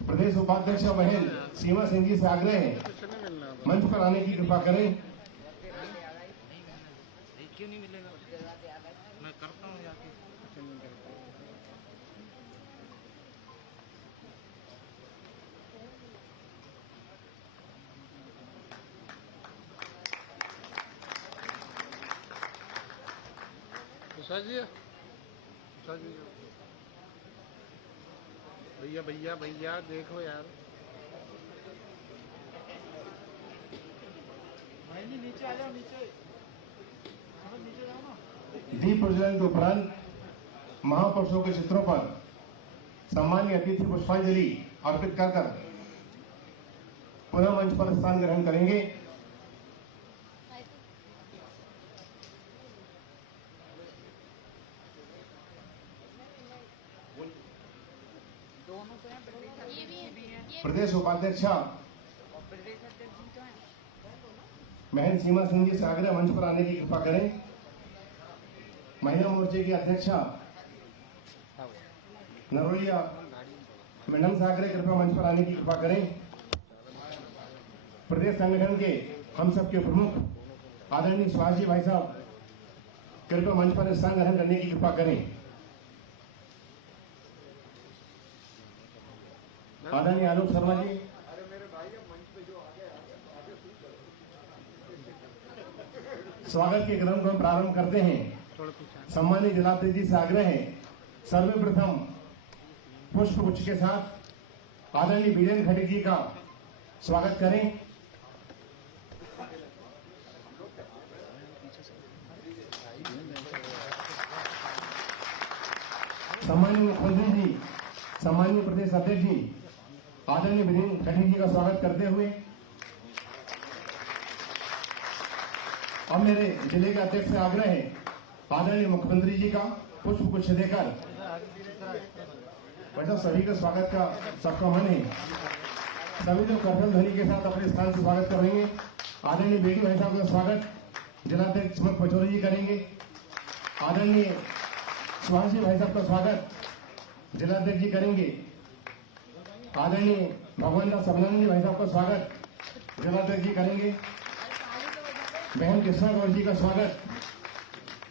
प्रदेश उपाध्यक्ष बहन सीमा सिंह जी से आग्रह है मंच पर आने की कृपा करें। क्यों नहीं मिलेगा? मैं करता हूँ जाके। प्रसाद जी, भैया भैया भैया देखो यार, नीचे आ जाओ, नीचे जाओ ना। दीप प्रज्वलन के उपरांत महापुरुषों के चित्रों पर सम्मानीय अतिथि पुष्पांजलि अर्पित कर पुनः मंच पर स्थान ग्रहण करेंगे। प्रदेश उपाध्यक्ष बहन सीमा सिंह जी से आग्रह मंच पर आने की कृपा करें। महिला मोर्चे की अध्यक्षा नरोलिया मैडम से आग्रह कृपया मंच पर आने की कृपा करें। प्रदेश संगठन के हम सबके प्रमुख आदरणीय सुभाष जी भाई साहब कृपया मंच पर स्थान ग्रहण करने की कृपा करें। आदरणीय आलोक शर्मा जी, स्वागत के क्रम को प्रारंभ करते हैं। सम्मानित जिलाध्यक्ष जी से आग्रह है सर्वप्रथम पुष्प गुच्छ के साथ आदरणीय वीरेंद्र खटीक जी का स्वागत करें। सम्मानीय मुख्यमंत्री जी, सम्मानीय प्रदेश अध्यक्ष जी आदरणीय वीरेंद्र खटीक जी का स्वागत करते हुए अब मेरे जिले के अध्यक्ष से आग्रह है आदरणीय मुख्यमंत्री जी का पुष्प गुच्छ देकर वैसा सभी का स्वागत का सबका मन है। सभी लोग करतल ध्वनि के साथ अपने स्थान से स्वागत करेंगे। आदरणीय बेटी भाई साहब का स्वागत जिलाध्यक्ष सुमन पचौरी जी करेंगे। आदरणीय सुभाष जी भाई साहब का स्वागत जिलाध्यक्ष जी करेंगे। आदरणीय भगवान दास अभिनंदन जी भाई साहब का स्वागत जिलाध्यक्ष जी करेंगे। बहन कृष्णा गौर जी का स्वागत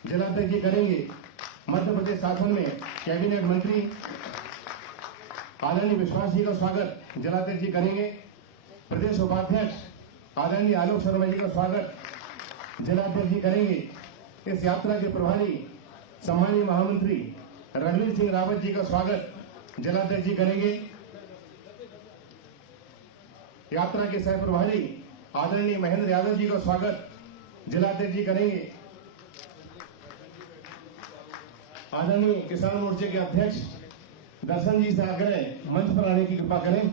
जिलाध्यक्ष जी करेंगे। मध्य प्रदेश शासन में कैबिनेट मंत्री आदरणीय विश्वास जी का स्वागत जिलाध्यक्ष जी करेंगे। प्रदेश उपाध्यक्ष आदरणीय आलोक शर्मा जी का स्वागत जिलाध्यक्ष जी करेंगे। इस यात्रा के प्रभारी सम्मानीय महामंत्री रणवीर सिंह रावत जी का स्वागत जिलाध्यक्ष जी करेंगे। यात्रा के सह प्रभारी आदरणीय महेंद्र यादव जी का स्वागत जिलाध्यक्ष जी करेंगे। आदरणीय किसान मोर्चे के अध्यक्ष दर्शन जी से आग्रह मंच पर आने की कृपा करें।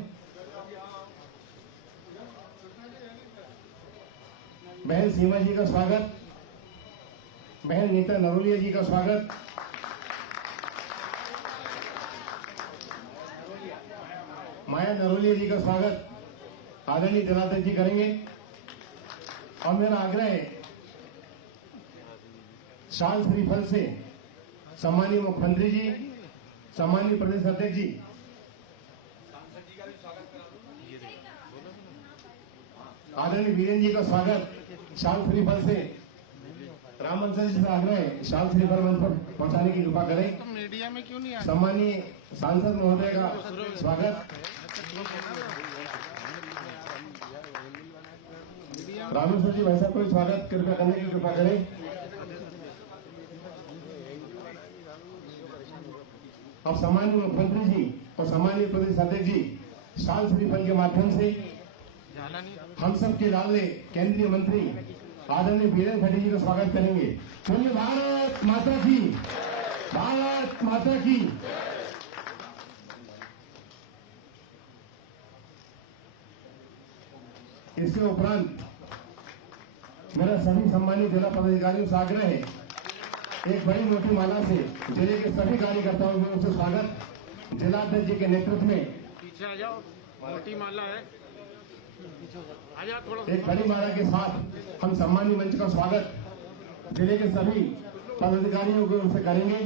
बहन सीमा जी का स्वागत, बहन नीता नरोलिया जी का स्वागत, माया नरोलिया जी का स्वागत आदरणीय जिलाध्यक्ष जी करेंगे। और मेरा आग्रह है शाल श्रीफल से सम्मानीय मुख्यमंत्री जी, सम्मानीय प्रदेश अध्यक्ष जी, आदरणीय वीरेंद्र जी का स्वागत शाल श्रीफल से। राम बंसल जी से आग्रह है शाल श्रीफल मंच पर पहुंचाने की कृपा करें। तो मीडिया में क्यों नहीं आया? सम्मानीय सांसद महोदय का स्वागत। रामेश्वर जी भाई साहब को स्वागत कृपया करने की कृपा करें। अब सम्मानीय मुख्यमंत्री जी और सम्मानीय प्रदेश अध्यक्ष जी शाल श्रीफल के माध्यम से हम सब के लाडले केंद्रीय मंत्री आदरणीय वीरेंद्र खटीक जी का स्वागत करेंगे। बोलिए भारत माता की, भारत माता की। इसके उपरांत मेरा सभी सम्मानित जिला पदाधिकारियों से आग्रह है एक बड़ी मोटी माला से जिले के सभी कार्यकर्ताओं को उनसे स्वागत जिलाध्यक्ष जी के नेतृत्व में। पीछे आ जाओ, मोटी माला है, आ जाओ थोड़ा। एक बड़ी माला के साथ हम सम्मानीय मंच का स्वागत जिले के सभी पदाधिकारियों को उनसे करेंगे।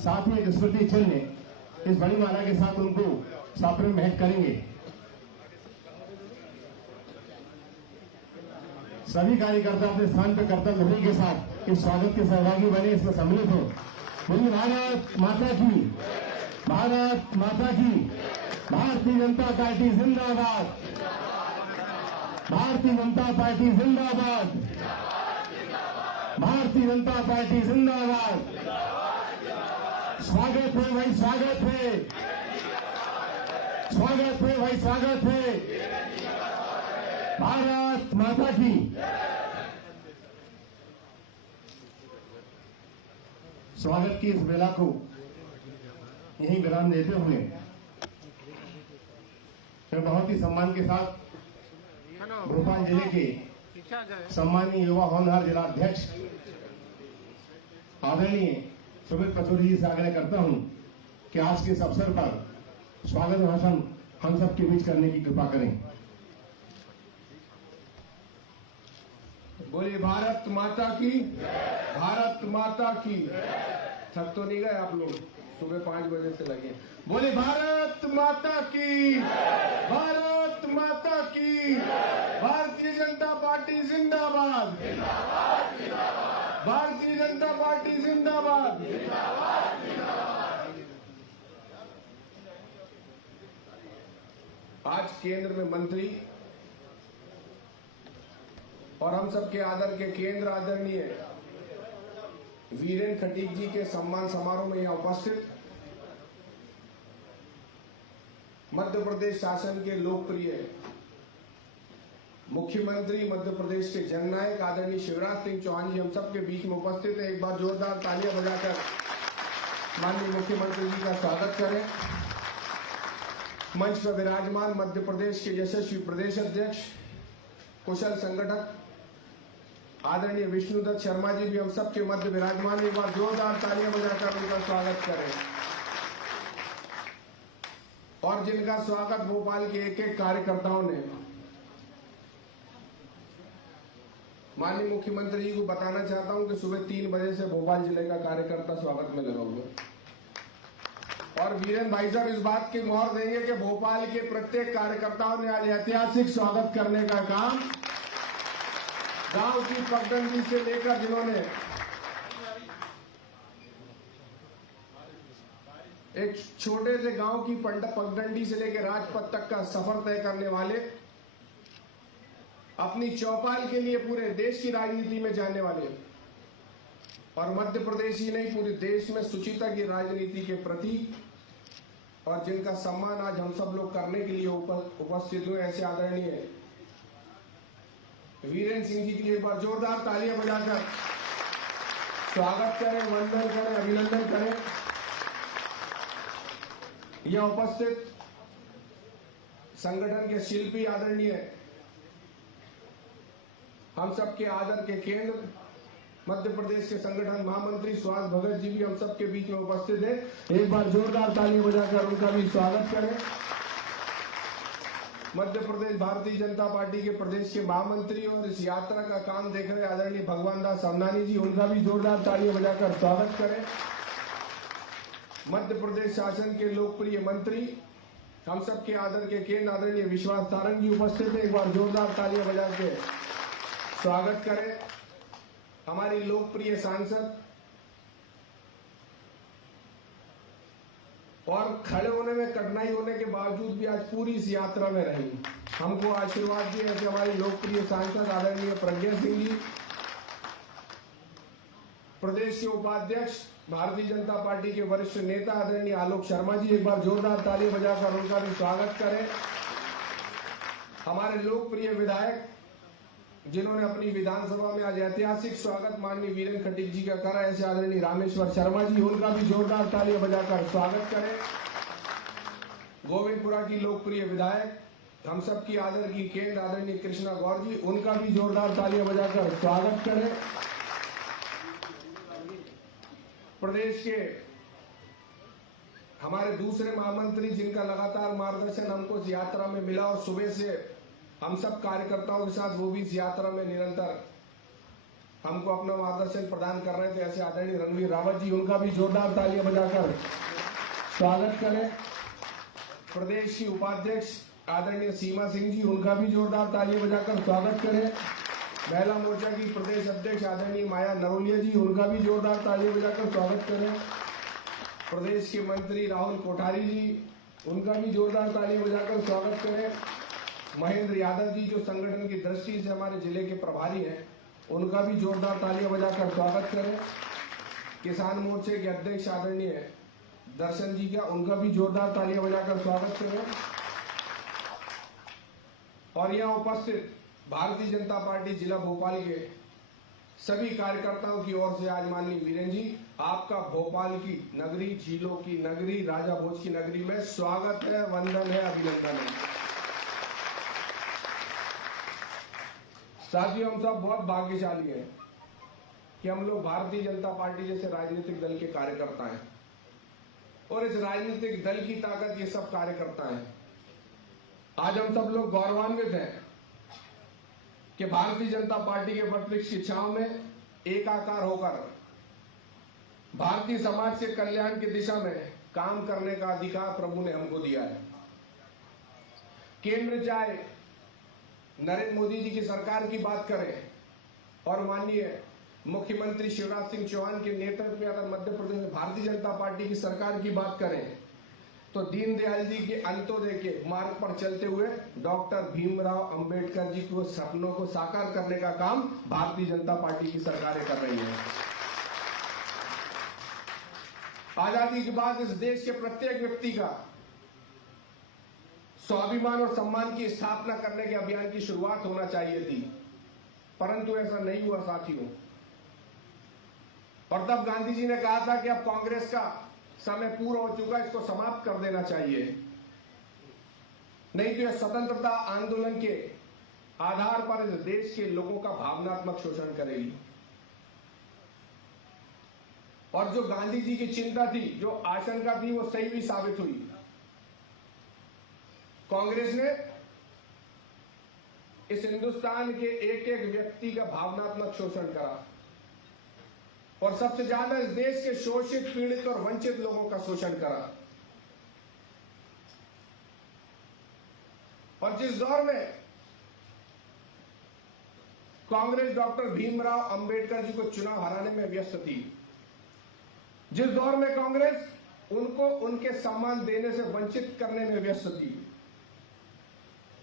साथ ही एक स्मृति चिन्ह इस बड़ी माला के साथ उनको साप्रेम भेंट करेंगे। सभी कार्यकर्ता अपने स्थान पर कर्तव्य ध्वनि के साथ इस स्वागत के सहभागी बने, इसमें सम्मिलित हो। बोलिए भारत माता की, भारत माता की, भारतीय जनता पार्टी जिंदाबाद, भारतीय जनता पार्टी जिंदाबाद, भारतीय जनता पार्टी जिंदाबाद। स्वागत है भाई, स्वागत है, स्वागत है भाई, स्वागत है। भारत माता की। स्वागत की इस बेला को यहीं विराम देते हुए मैं बहुत ही सम्मान के साथ भोपाल जिले के सम्मानीय युवा होनहार जिला अध्यक्ष आदरणीय सुमित पचौरी जी से आग्रह करता हूं कि आज के इस अवसर पर स्वागत भाषण हम सबके बीच करने की कृपा करें। बोलिए भारत माता की, भारत माता की। थक तो नहीं गए आप लोग? सुबह 5 बजे से लगे। बोले भारत माता की, भारत माता की। भारतीय जनता पार्टी जिंदाबाद, भारतीय जनता पार्टी जिंदाबाद। आज केंद्र में मंत्री और हम सबके आदर के केंद्र आदरणीय वीरेंद्र खटीक जी के सम्मान समारोह में यहाँ उपस्थित मध्य प्रदेश शासन के लोकप्रिय मुख्यमंत्री, मध्य प्रदेश के जननायक आदरणीय शिवराज सिंह चौहान जी हम सबके बीच में उपस्थित है। एक बार जोरदार तालियां बजाकर माननीय मुख्यमंत्री जी का स्वागत करें। मंच पर विराजमान मध्य प्रदेश के यशस्वी प्रदेश अध्यक्ष, कुशल संगठक आदरणीय विष्णुदत्त शर्मा जी भी हम सबके मध्य विराजमान। एक बार जोरदार तालियां बजाकर उनका स्वागत करें। और जिनका स्वागत भोपाल के एक एक कार्यकर्ताओं ने माननीय मुख्यमंत्री जी को बताना चाहता हूं कि सुबह 3 बजे से भोपाल जिले का कार्यकर्ता स्वागत में लगा हुआ। और वीरेंद्र भाई साहब इस बात की मोहर देंगे कि भोपाल के प्रत्येक कार्यकर्ताओं ने आज ऐतिहासिक स्वागत करने का काम गांव की पगडंडी से लेकर जिन्होंने एक छोटे से गांव की पगडंडी से लेकर राजपथ तक का सफर तय करने वाले, अपनी चौपाल के लिए पूरे देश की राजनीति में जाने वाले और मध्य प्रदेश ही नहीं पूरे देश में सुचिता की राजनीति के प्रतीक और जिनका सम्मान आज हम सब लोग करने के लिए उपस्थित हुए, ऐसे आदरणीय वीरेंद्र सिंह जी के लिए एक बार जोरदार तालियां बजाकर स्वागत करें, वंदन करें, अभिनंदन करें। यह उपस्थित संगठन के शिल्पी आदरणीय हम सबके आदर के केंद्र मध्य प्रदेश के संगठन महामंत्री सुहास भगत जी भी हम सबके बीच में उपस्थित है। एक बार जोरदार तालियां बजाकर उनका भी स्वागत करें। मध्य प्रदेश भारतीय जनता पार्टी के प्रदेश के महामंत्री और इस यात्रा का काम देख रहे आदरणीय भगवान दास अमनानी जी, उनका भी जोरदार तालियां बजाकर स्वागत करें। मध्य प्रदेश शासन के लोकप्रिय मंत्री हम सबके आदर के केंद्र आदरणीय विश्वास सारंग जी उपस्थित है। एक बार जोरदार तालियां बजा के स्वागत करें। हमारी लोकप्रिय सांसद और खड़े होने में कठिनाई होने के बावजूद भी आज पूरी इस यात्रा में रही, हमको आशीर्वाद दिए ऐसे हमारी लोकप्रिय सांसद आदरणीय प्रज्ञा सिंह जी, प्रदेश के उपाध्यक्ष भारतीय जनता पार्टी के वरिष्ठ नेता आदरणीय आलोक शर्मा जी, एक बार जोरदार ताली बजाकर उनका भी स्वागत करें। हमारे लोकप्रिय विधायक जिन्होंने अपनी विधानसभा में आज ऐतिहासिक स्वागत माननीय वीरेंद्र खटीक जी का करा, ऐसे आदरणीय रामेश्वर शर्मा जी, उनका भी जोरदार तालियां बजाकर स्वागत करें। गोविंदपुरा की लोकप्रिय विधायक हम सबकी आदर की केंद्र आदरणीय कृष्णा गौर जी, उनका भी जोरदार तालियां बजाकर स्वागत करें। प्रदेश के हमारे दूसरे महामंत्री जिनका लगातार मार्गदर्शन हमको इस यात्रा में मिला और सुबह से हम सब कार्यकर्ताओं के साथ वो भी इस यात्रा में निरंतर हमको अपना मार्गदर्शन प्रदान कर रहे थे, ऐसे आदरणीय रणवीर रावत जी, उनका भी जोरदार तालियां बजाकर स्वागत करें। प्रदेश की उपाध्यक्ष आदरणीय सीमा सिंह जी, उनका भी जोरदार ताली बजाकर स्वागत करें। महिला मोर्चा की प्रदेश अध्यक्ष आदरणीय माया नरोलिया जी, उनका भी जोरदार ताली बजाकर स्वागत करें। प्रदेश के मंत्री राहुल कोठारी जी, उनका भी जोरदार ताली बजाकर स्वागत करें। महेंद्र यादव जी, जो संगठन की दृष्टि से हमारे जिले के प्रभारी हैं, उनका भी जोरदार तालियां बजाकर स्वागत करें। किसान मोर्चे के अध्यक्ष आदरणीय दर्शन जी का, उनका भी जोरदार तालियां बजाकर स्वागत करें। और यहाँ उपस्थित भारतीय जनता पार्टी जिला भोपाल के सभी कार्यकर्ताओं की ओर से आज माननीय वीरेन जी, आपका भोपाल की नगरी, झीलों की नगरी, राजा भोज की नगरी में स्वागत है, वंदन है, अभिनंदन है। साथियों, हम सब बहुत भाग्यशाली हैं कि हम लोग भारतीय जनता पार्टी जैसे राजनीतिक दल के कार्यकर्ता हैं और इस राजनीतिक दल की ताकत ये सब कार्यकर्ता हैं। आज हम सब लोग गौरवान्वित हैं कि भारतीय जनता पार्टी के वृक्ष की छांव में एकाकार होकर भारतीय समाज के कल्याण की दिशा में काम करने का अधिकार प्रभु ने हमको दिया है। केंद्र चाहे नरेंद्र मोदी जी की सरकार की बात करें और माननीय मुख्यमंत्री शिवराज सिंह चौहान के नेतृत्व में अगर मध्य प्रदेश में भारतीय जनता पार्टी की सरकार की बात करें तो दीनदयाल जी के अंत्योदय के मार्ग पर चलते हुए डॉक्टर भीमराव अंबेडकर जी को सपनों को साकार करने का काम भारतीय जनता पार्टी की सरकारें कर रही है। आजादी के बाद इस देश के प्रत्येक व्यक्ति का स्वाभिमान और सम्मान की स्थापना करने के अभियान की शुरुआत होना चाहिए थी, परंतु ऐसा नहीं हुआ साथियों। और तब गांधी जी ने कहा था कि अब कांग्रेस का समय पूरा हो चुका है, इसको समाप्त कर देना चाहिए, नहीं तो यह स्वतंत्रता आंदोलन के आधार पर इस देश के लोगों का भावनात्मक शोषण करेगी। और जो गांधी जी की चिंता थी, जो आशंका थी, वो सही भी साबित हुई। कांग्रेस ने इस हिंदुस्तान के एक एक व्यक्ति का भावनात्मक शोषण करा और सबसे ज्यादा इस देश के शोषित, पीड़ित और वंचित लोगों का शोषण करा। और जिस दौर में कांग्रेस डॉक्टर भीमराव अंबेडकर जी को चुनाव हराने में व्यस्त थी, जिस दौर में कांग्रेस उनको उनके सम्मान देने से वंचित करने में व्यस्त थी,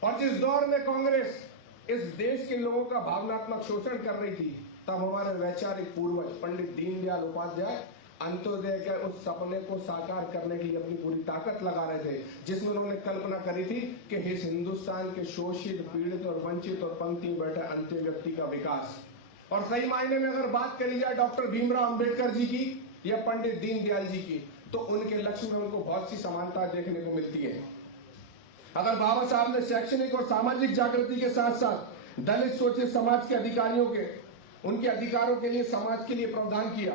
और जिस दौर में कांग्रेस इस देश के लोगों का भावनात्मक शोषण कर रही थी, तब हमारे वैचारिक पूर्वज पंडित दीनदयाल उपाध्याय अंत्योदय के उस सपने को साकार करने के लिए अपनी पूरी ताकत लगा रहे थे, जिसमें उन्होंने कल्पना करी थी कि इस हिंदुस्तान के शोषित, पीड़ित और वंचित और पंक्ति में बैठे अंतिम व्यक्ति का विकास। और सही मायने में अगर बात करी जाए डॉक्टर भीमराव अंबेडकर जी की या पंडित दीनदयाल जी की, तो उनके लक्ष्य में उनको बहुत सी समानता देखने को मिलती है। अगर बाबा साहब ने शैक्षणिक और सामाजिक जागृति के साथ साथ दलित शोषित समाज के अधिकारियों के उनके अधिकारों के लिए समाज के लिए प्रावधान किया,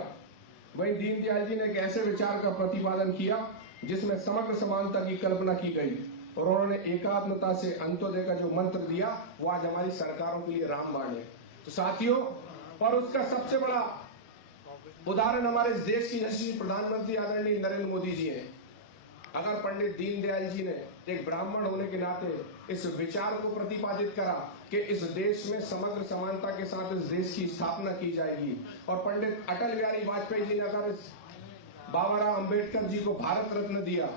वहीं दीनदयाल जी ने एक ऐसे विचार का प्रतिपादन किया जिसमें समग्र समानता की कल्पना की गई और उन्होंने एकात्मता से अंत्योदय का जो मंत्र दिया वो आज हमारी सरकारों के लिए रामबाण है। तो साथियों, और उसका सबसे बड़ा उदाहरण हमारे देश की यशस्वी प्रधानमंत्री आदरणीय नरेंद्र मोदी जी हैं। अगर पंडित दीनदयाल जी ने एक ब्राह्मण होने के नाते इस विचार को प्रतिपादित करा कि इस देश में समग्र समानता के साथ इस देश की स्थापना की जाएगी, और पंडित अटल बिहारी वाजपेयी जी ने अगर इस बाबा राव अंबेडकर जी को भारत रत्न दिया,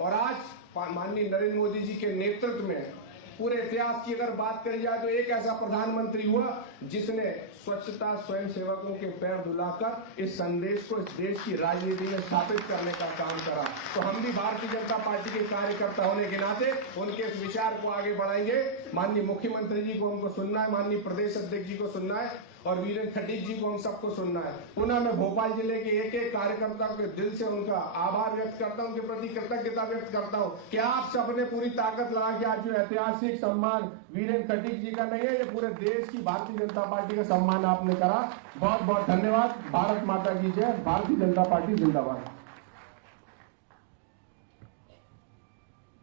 और आज माननीय नरेंद्र मोदी जी के नेतृत्व में पूरे इतिहास की अगर बात करी जाए तो एक ऐसा प्रधानमंत्री हुआ जिसने स्वच्छता स्वयं सेवकों के पैर धुलाकर इस संदेश को इस देश की राजनीति में स्थापित करने का काम करा। तो हम भी भारतीय जनता पार्टी के कार्यकर्ता होने के नाते उनके इस विचार को आगे बढ़ाएंगे। माननीय मुख्यमंत्री जी को हमको सुनना है, माननीय प्रदेश अध्यक्ष जी को सुनना है और वीरेन खटीक जी को हम सबको सुनना है। पुनः मैं भोपाल जिले के एक एक कार्यकर्ता के दिल से उनका आभार व्यक्त करता हूं, उनके प्रति कृतज्ञता व्यक्त करता हूं कि आप सबने पूरी ताकत लगा के आज जो ऐतिहासिक सम्मान वीरेन खटीक जी का नहीं है, ये पूरे देश की भारतीय जनता पार्टी का सम्मान आपने करा। बहुत बहुत धन्यवाद। भारत माता की जय। भारतीय जनता पार्टी जिंदाबाद।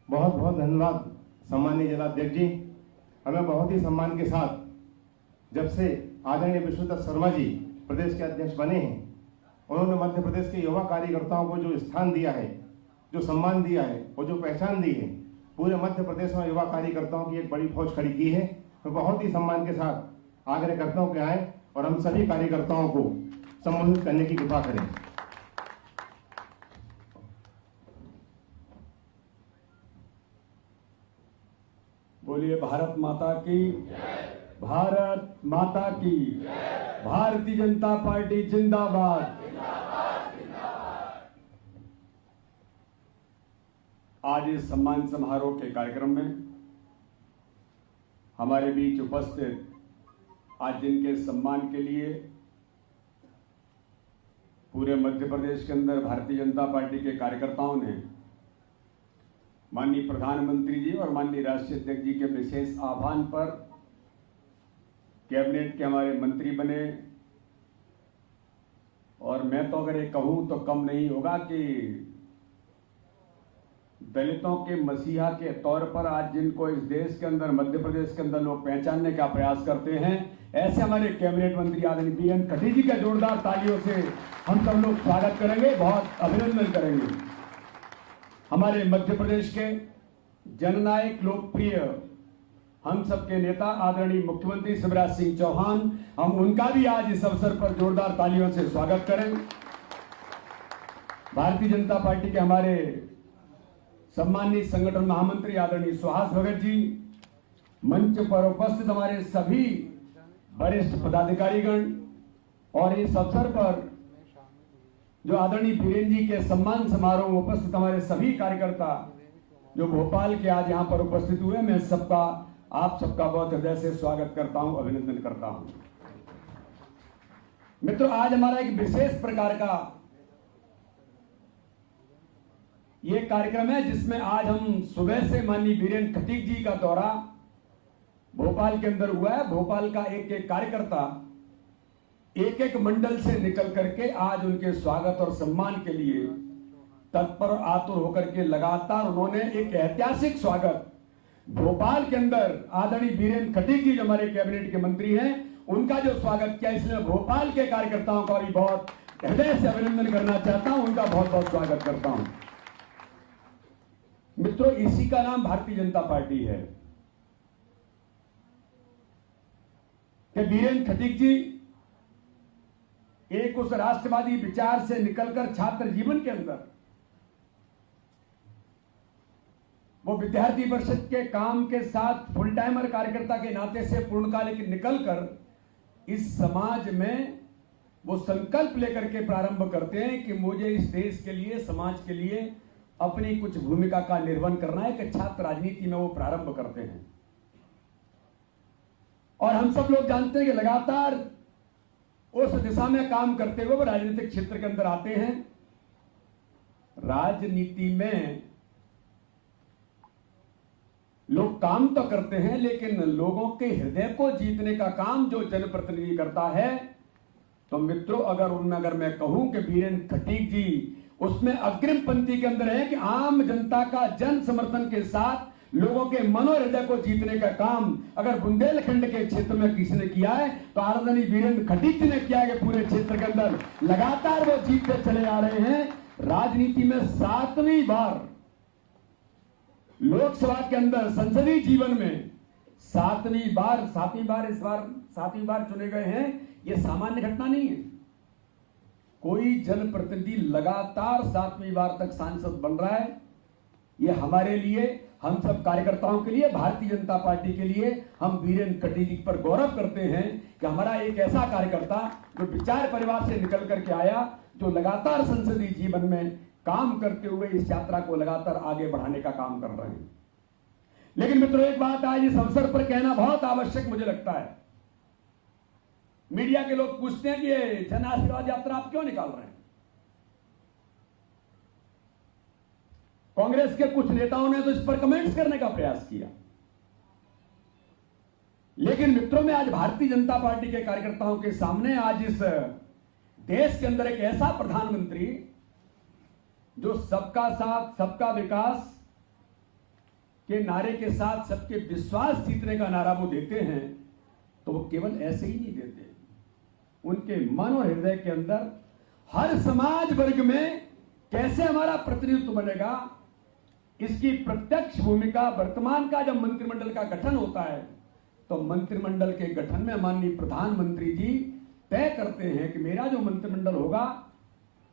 बहुत बहुत धन्यवाद सम्मानीय जिलाध्यक्ष जी। हमें बहुत ही सम्मान के साथ जब से आदरणीय विष्णुदत्त शर्मा जी प्रदेश के अध्यक्ष बने हैं, उन्होंने मध्य प्रदेश के युवा कार्यकर्ताओं को जो स्थान दिया है जो सम्मान दिया है और जो पहचान दी है, पूरे मध्य प्रदेश में युवा कार्यकर्ताओं की एक बड़ी फौज खड़ी की है। मैं बहुत ही सम्मान के साथ आग्रह करता हूं कि आए और हम सभी कार्यकर्ताओं को संबोधित करने की कृपा करें। बोलिए भारत माता की, भारत माता की, भारतीय जनता पार्टी जिंदाबाद। आज इस सम्मान समारोह के कार्यक्रम में हमारे बीच उपस्थित आज जिनके सम्मान के लिए पूरे मध्य प्रदेश के अंदर भारतीय जनता पार्टी के कार्यकर्ताओं ने माननीय प्रधानमंत्री जी और माननीय राष्ट्रीय अध्यक्ष जी के विशेष आह्वान पर कैबिनेट के हमारे मंत्री बने। और मैं तो अगर ये कहूं तो कम नहीं होगा कि दलितों के मसीहा के तौर पर आज जिनको इस देश के अंदर मध्य प्रदेश के अंदर लोग पहचानने का प्रयास करते हैं, ऐसे हमारे कैबिनेट मंत्री आदरणीय बीएन खटीक जी का जोरदार तालियों से हम सब लोग स्वागत करेंगे, बहुत अभिनंदन करेंगे। हमारे मध्य प्रदेश के जननायक, लोकप्रिय, हम सबके नेता आदरणीय मुख्यमंत्री शिवराज सिंह चौहान, हम उनका भी आज इस अवसर पर जोरदार तालियों से स्वागत करें। भारतीय जनता पार्टी के हमारे सम्मानित संगठन महामंत्री आदरणीय सुहास भगत जी, मंच पर उपस्थित हमारे सभी वरिष्ठ पदाधिकारीगण और इस अवसर पर जो आदरणीय बीरेन जी के सम्मान समारोह में उपस्थित हमारे सभी कार्यकर्ता जो भोपाल के आज यहां पर उपस्थित हुए, मैं सबका, आप सबका बहुत हृदय से स्वागत करता हूं, अभिनंदन करता हूं। मित्रों, आज हमारा एक विशेष प्रकार का ये कार्यक्रम है जिसमें आज हम सुबह से माननीय बीरेन खटीक जी का दौरा भोपाल के अंदर हुआ है। भोपाल का एक एक कार्यकर्ता एक एक मंडल से निकल करके आज उनके स्वागत और सम्मान के लिए तत्पर आतुर होकर के लगातार उन्होंने एक ऐतिहासिक स्वागत भोपाल के अंदर आदरणीय बीरेन खटीक जी जो हमारे कैबिनेट के मंत्री हैं, उनका जो स्वागत किया, इसलिए भोपाल के कार्यकर्ताओं का भी बहुत हृदय से अभिनंदन करना चाहता हूं, उनका बहुत बहुत स्वागत करता हूं। मित्रों, इसी का नाम भारतीय जनता पार्टी है कि बीरेन खटीक जी एक उस राष्ट्रवादी विचार से निकलकर छात्र जीवन के अंदर वो विद्यार्थी परिषद के काम के साथ फुल टाइमर कार्यकर्ता के नाते से पूर्णकालिक निकलकर इस समाज में वो संकल्प लेकर के प्रारंभ करते हैं कि मुझे इस देश के लिए, समाज के लिए अपनी कुछ भूमिका का निर्वहन करना है, कि छात्र राजनीति में वो प्रारंभ करते हैं। और हम सब लोग जानते हैं कि लगातार उस दिशा में काम करते हुए वो राजनीतिक क्षेत्र के अंदर आते हैं। राजनीति में लोग काम तो करते हैं, लेकिन लोगों के हृदय को जीतने का काम जो जनप्रतिनिधि करता है, तो मित्रों अगर मैं कहूं कि बीरेन खटीक जी उसमें अग्रिम पंक्ति के अंदर है कि आम जनता का जन समर्थन के साथ लोगों के मनोहृदय को जीतने का काम अगर बुंदेलखंड के क्षेत्र में किसी ने किया है तो आदरणीय बीरेन खटीक जी ने किया है। पूरे क्षेत्र के अंदर लगातार वो जीतते चले आ रहे हैं। राजनीति में 7वीं बार लोकसभा के अंदर संसदीय जीवन में 7वीं बार चुने गए हैं। यह सामान्य घटना नहीं है। कोई जनप्रतिनिधि लगातार 7वीं बार तक सांसद बन रहा है। यह हमारे लिए, हम सब कार्यकर्ताओं के लिए, भारतीय जनता पार्टी के लिए, हम बीरेन खटीक जी पर गौरव करते हैं कि हमारा एक ऐसा कार्यकर्ता जो विचार परिवार से निकल करके आया, जो लगातार संसदीय जीवन में काम करते हुए इस यात्रा को लगातार आगे बढ़ाने का काम कर रहे हैं। लेकिन मित्रों, एक बात आज इस अवसर पर कहना बहुत आवश्यक मुझे लगता है। मीडिया के लोग पूछते हैं कि ये जन आशीर्वाद यात्रा आप क्यों निकाल रहे हैं। कांग्रेस के कुछ नेताओं ने तो इस पर कमेंट्स करने का प्रयास किया, लेकिन मित्रों में आज भारतीय जनता पार्टी के कार्यकर्ताओं के सामने आज इस देश के अंदर एक ऐसा प्रधानमंत्री जो सबका साथ सबका विकास के नारे के साथ सबके विश्वास जीतने का नारा वो देते हैं, तो वो केवल ऐसे ही नहीं देते। उनके मन और हृदय के अंदर हर समाज वर्ग में कैसे हमारा प्रतिनिधित्व बनेगा, इसकी प्रत्यक्ष भूमिका वर्तमान का जब मंत्रिमंडल का गठन होता है तो मंत्रिमंडल के गठन में माननीय प्रधानमंत्री जी तय करते हैं कि मेरा जो मंत्रिमंडल होगा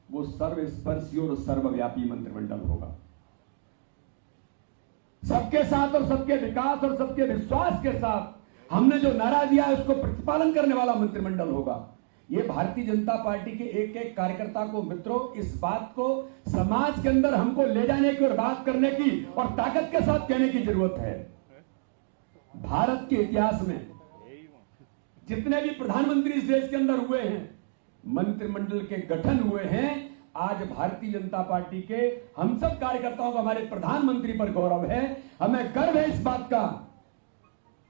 वो सर्वस्पर्शी और सर्वव्यापी मंत्रिमंडल होगा। सबके साथ और सबके विकास और सबके विश्वास के साथ हमने जो नारा दिया है उसको प्रतिपालन करने वाला मंत्रिमंडल होगा। ये भारतीय जनता पार्टी के एक एक कार्यकर्ता को, मित्रों, इस बात को समाज के अंदर हमको ले जाने की और बात करने की और ताकत के साथ कहने की जरूरत है। भारत के इतिहास में जितने भी प्रधानमंत्री इस देश के अंदर हुए हैं, मंत्रिमंडल के गठन हुए हैं, आज भारतीय जनता पार्टी के हम सब कार्यकर्ताओं को हमारे प्रधानमंत्री पर गौरव है। हमें गर्व है इस बात का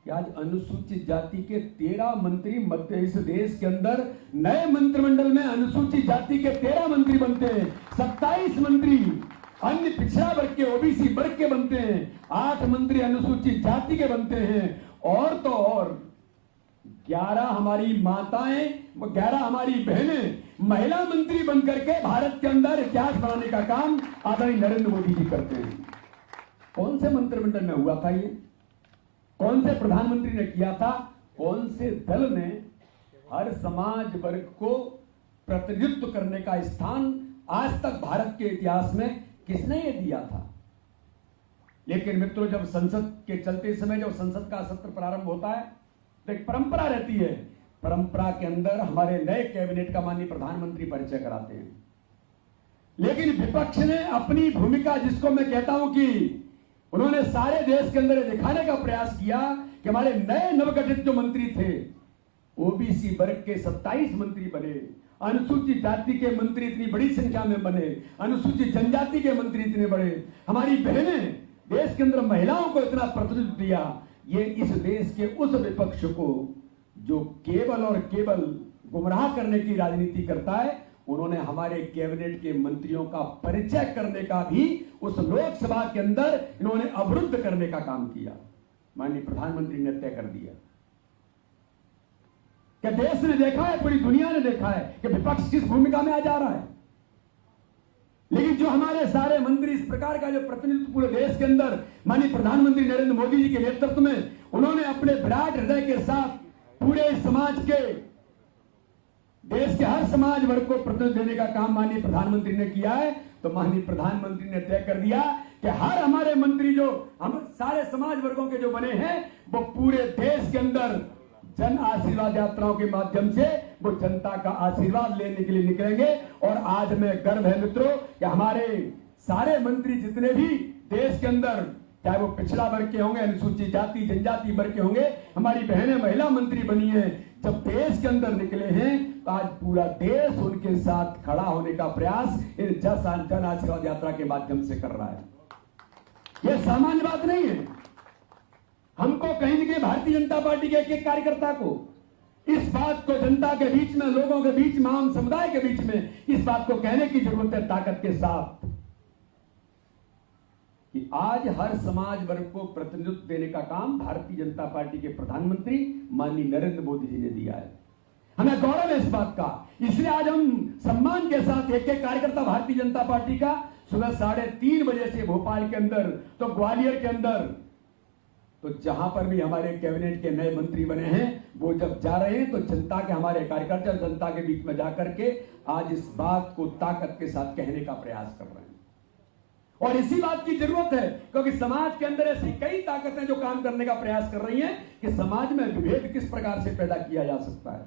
कि आज अनुसूचित जाति के 13 मंत्री मध्य इस देश के अंदर नए मंत्रिमंडल में अनुसूचित जाति के 13 मंत्री बनते हैं, 27 मंत्री अन्य पिछड़ा वर्ग के ओबीसी वर्ग के बनते हैं, 8 मंत्री अनुसूचित जाति के बनते हैं और तो और 11 हमारी माताएं, 11 हमारी बहनें महिला मंत्री बनकर के भारत के अंदर इतिहास बनाने का काम आदरणीय नरेंद्र मोदी जी करते हैं। कौन से मंत्रिमंडल में हुआ था ये? कौन से प्रधानमंत्री ने किया था? कौन से दल ने हर समाज वर्ग को प्रतिनिधित्व करने का स्थान आज तक भारत के इतिहास में किसने ये दिया था? लेकिन मित्रों, जब संसद के चलते समय जब संसद का सत्र प्रारंभ होता है तो एक परंपरा रहती है। परंपरा के अंदर हमारे नए कैबिनेट का माननीय प्रधानमंत्री परिचय कराते हैं। लेकिन विपक्ष ने अपनी भूमिका, जिसको मैं कहता हूं कि उन्होंने सारे देश के अंदर दिखाने का प्रयास किया कि हमारे नए नवगठित जो मंत्री थे, ओबीसी वर्ग के 27 मंत्री बने, अनुसूचित जाति के मंत्री इतनी बड़ी संख्या में बने, अनुसूचित जनजाति के मंत्री इतने बड़े, हमारी बहनें देश के अंदर महिलाओं को इतना प्रतिनिधित्व दिया। ये इस देश के उस विपक्ष को जो केवल और केवल गुमराह करने की राजनीति करता है, उन्होंने हमारे कैबिनेट के मंत्रियों का परिचय करने का भी उस लोकसभा के अंदर इन्होंने अवरुद्ध करने का काम किया। माननीय प्रधानमंत्री ने तय कर दिया कि देश ने देखा है, पूरी दुनिया ने देखा है कि विपक्ष किस भूमिका में आ जा रहा है। लेकिन जो हमारे सारे मंत्री इस प्रकार का जो प्रतिनिधित्व पूरे देश के अंदर माननीय प्रधानमंत्री नरेंद्र मोदी जी के नेतृत्व में उन्होंने अपने विराट हृदय के साथ पूरे समाज के, देश के हर समाज वर्ग को प्रतिनिधित्व देने का काम माननीय प्रधानमंत्री ने किया है, तो माननीय प्रधानमंत्री ने तय कर दिया कि हर हमारे मंत्री जो हम सारे समाज वर्गों के जो बने हैं वो पूरे देश के अंदर जन आशीर्वाद यात्राओं के माध्यम से वो जनता का आशीर्वाद लेने के लिए निकलेंगे। और आज में गर्व है मित्रों कि हमारे सारे मंत्री जितने भी देश के अंदर, चाहे वो पिछड़ा वर्ग के होंगे, अनुसूचित जाति जनजाति वर्ग के होंगे, हमारी बहनें महिला मंत्री बनी हैं, जब देश के अंदर निकले हैं तो आज पूरा देश उनके साथ खड़ा होने का प्रयास इन जन आशीर्वाद यात्रा के माध्यम से कर रहा है। यह सामान्य बात नहीं है। हमको कहीं न कहीं भारतीय जनता पार्टी के एक एक कार्यकर्ता को इस बात को जनता के बीच में, लोगों के बीच में, आम समुदाय के बीच में इस बात को कहने की जरूरत है ताकत के साथ कि आज हर समाज वर्ग को प्रतिनिधित्व देने का काम भारतीय जनता पार्टी के प्रधानमंत्री माननीय नरेंद्र मोदी जी ने दिया है। हमें गौरव है इस बात का। इसलिए आज हम सम्मान के साथ एक एक कार्यकर्ता भारतीय जनता पार्टी का सुबह 3:30 बजे से भोपाल के अंदर तो ग्वालियर के अंदर तो जहां पर भी हमारे कैबिनेट के नए मंत्री बने हैं वो जब जा रहे हैं तो जनता के, हमारे कार्यकर्ता जनता के बीच में जाकर के आज इस बात को ताकत के साथ कहने का प्रयास कर रहे हैं। और इसी बात की जरूरत है क्योंकि समाज के अंदर ऐसी कई ताकतें जो काम करने का प्रयास कर रही हैं कि समाज में विभेद किस प्रकार से पैदा किया जा सकता है।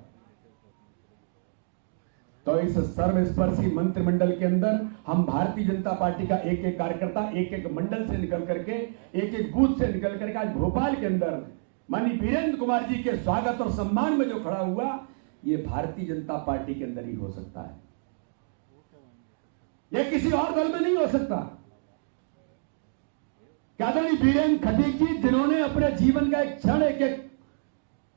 तो इस सर्वस्पर्शी मंत्रिमंडल के अंदर हम भारतीय जनता पार्टी का एक एक कार्यकर्ता एक एक मंडल से निकल करके, एक एक बूथ से निकल करके आज भोपाल के अंदर माननीय वीरेंद्र कुमार जी के स्वागत और सम्मान में जो खड़ा हुआ, ये भारतीय जनता पार्टी के अंदर ही हो सकता है, यह किसी और दल में नहीं हो सकता। आदरणीय वीरेंद्र खटीक जी, जिन्होंने अपने जीवन का एक क्षण, एक एक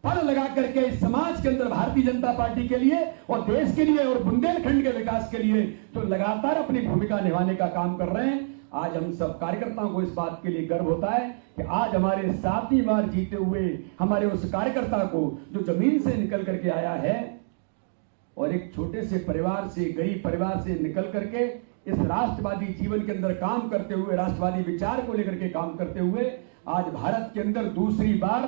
पल लगा करके इस समाज के अंदर भारतीय जनता पार्टी के लिए और देश के लिए और बुंदेलखंड के विकास के लिए तो लगातार अपनी भूमिका निभाने का काम कर रहे हैं। आज हम सब कार्यकर्ताओं को इस बात के लिए गर्व होता है कि आज हमारे 7वीं बार जीते हुए हमारे उस कार्यकर्ता को जो जमीन से निकल करके आया है और एक छोटे से परिवार से, गरीब परिवार से निकल करके इस राष्ट्रवादी जीवन के अंदर काम करते हुए, राष्ट्रवादी विचार को लेकर के काम करते हुए आज भारत के अंदर दूसरी बार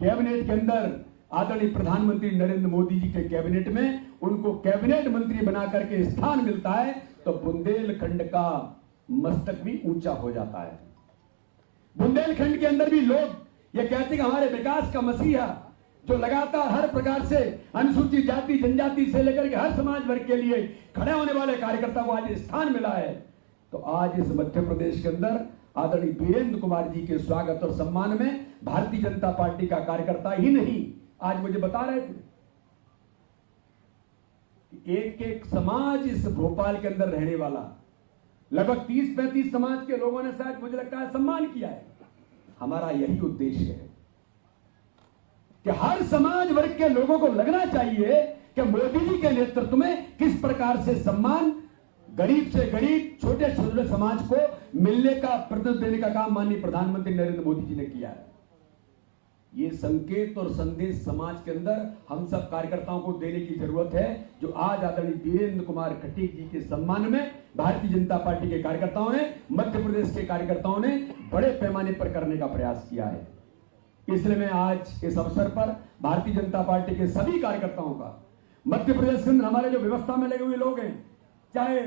कैबिनेट के अंदर आदरणीय प्रधानमंत्री नरेंद्र मोदी जी के कैबिनेट में उनको कैबिनेट मंत्री बना करके स्थान मिलता है, तो बुंदेलखंड का मस्तक भी ऊंचा हो जाता है। बुंदेलखंड के अंदर भी लोग ये कहते हैं कि हमारे विकास का मसीहा जो लगातार हर प्रकार से अनुसूचित जाति जनजाति से लेकर के हर समाज वर्ग के लिए खड़े होने वाले कार्यकर्ता को आज स्थान मिला है। तो आज इस मध्य प्रदेश के अंदर आदरणीय वीरेंद्र कुमार जी के स्वागत और सम्मान में भारतीय जनता पार्टी का कार्यकर्ता ही नहीं, आज मुझे बता रहे थे कि एक एक समाज इस भोपाल के अंदर रहने वाला लगभग 30-35 समाज के लोगों ने शायद मुझे लगता है सम्मान किया है। हमारा यही उद्देश्य है कि हर समाज वर्ग के लोगों को लगना चाहिए कि मोदी जी के नेतृत्व में किस प्रकार से सम्मान गरीब से गरीब छोटे छोटे समाज को मिलने का प्रतिनिधित्व देने का काम माननीय प्रधानमंत्री नरेंद्र मोदी जी ने किया है। ये संकेत और संदेश समाज के अंदर हम सब कार्यकर्ताओं को देने की जरूरत है, जो आज आदरणीय वीरेंद्र कुमार खटीक जी के सम्मान में भारतीय जनता पार्टी के कार्यकर्ताओं ने, मध्य प्रदेश के कार्यकर्ताओं ने बड़े पैमाने पर करने का प्रयास किया है। इसलिए मैं आज इस अवसर पर भारतीय जनता पार्टी के सभी कार्यकर्ताओं का, मध्य प्रदेश के अंदर हमारे जो व्यवस्था में लगे हुए लोग हैं, चाहे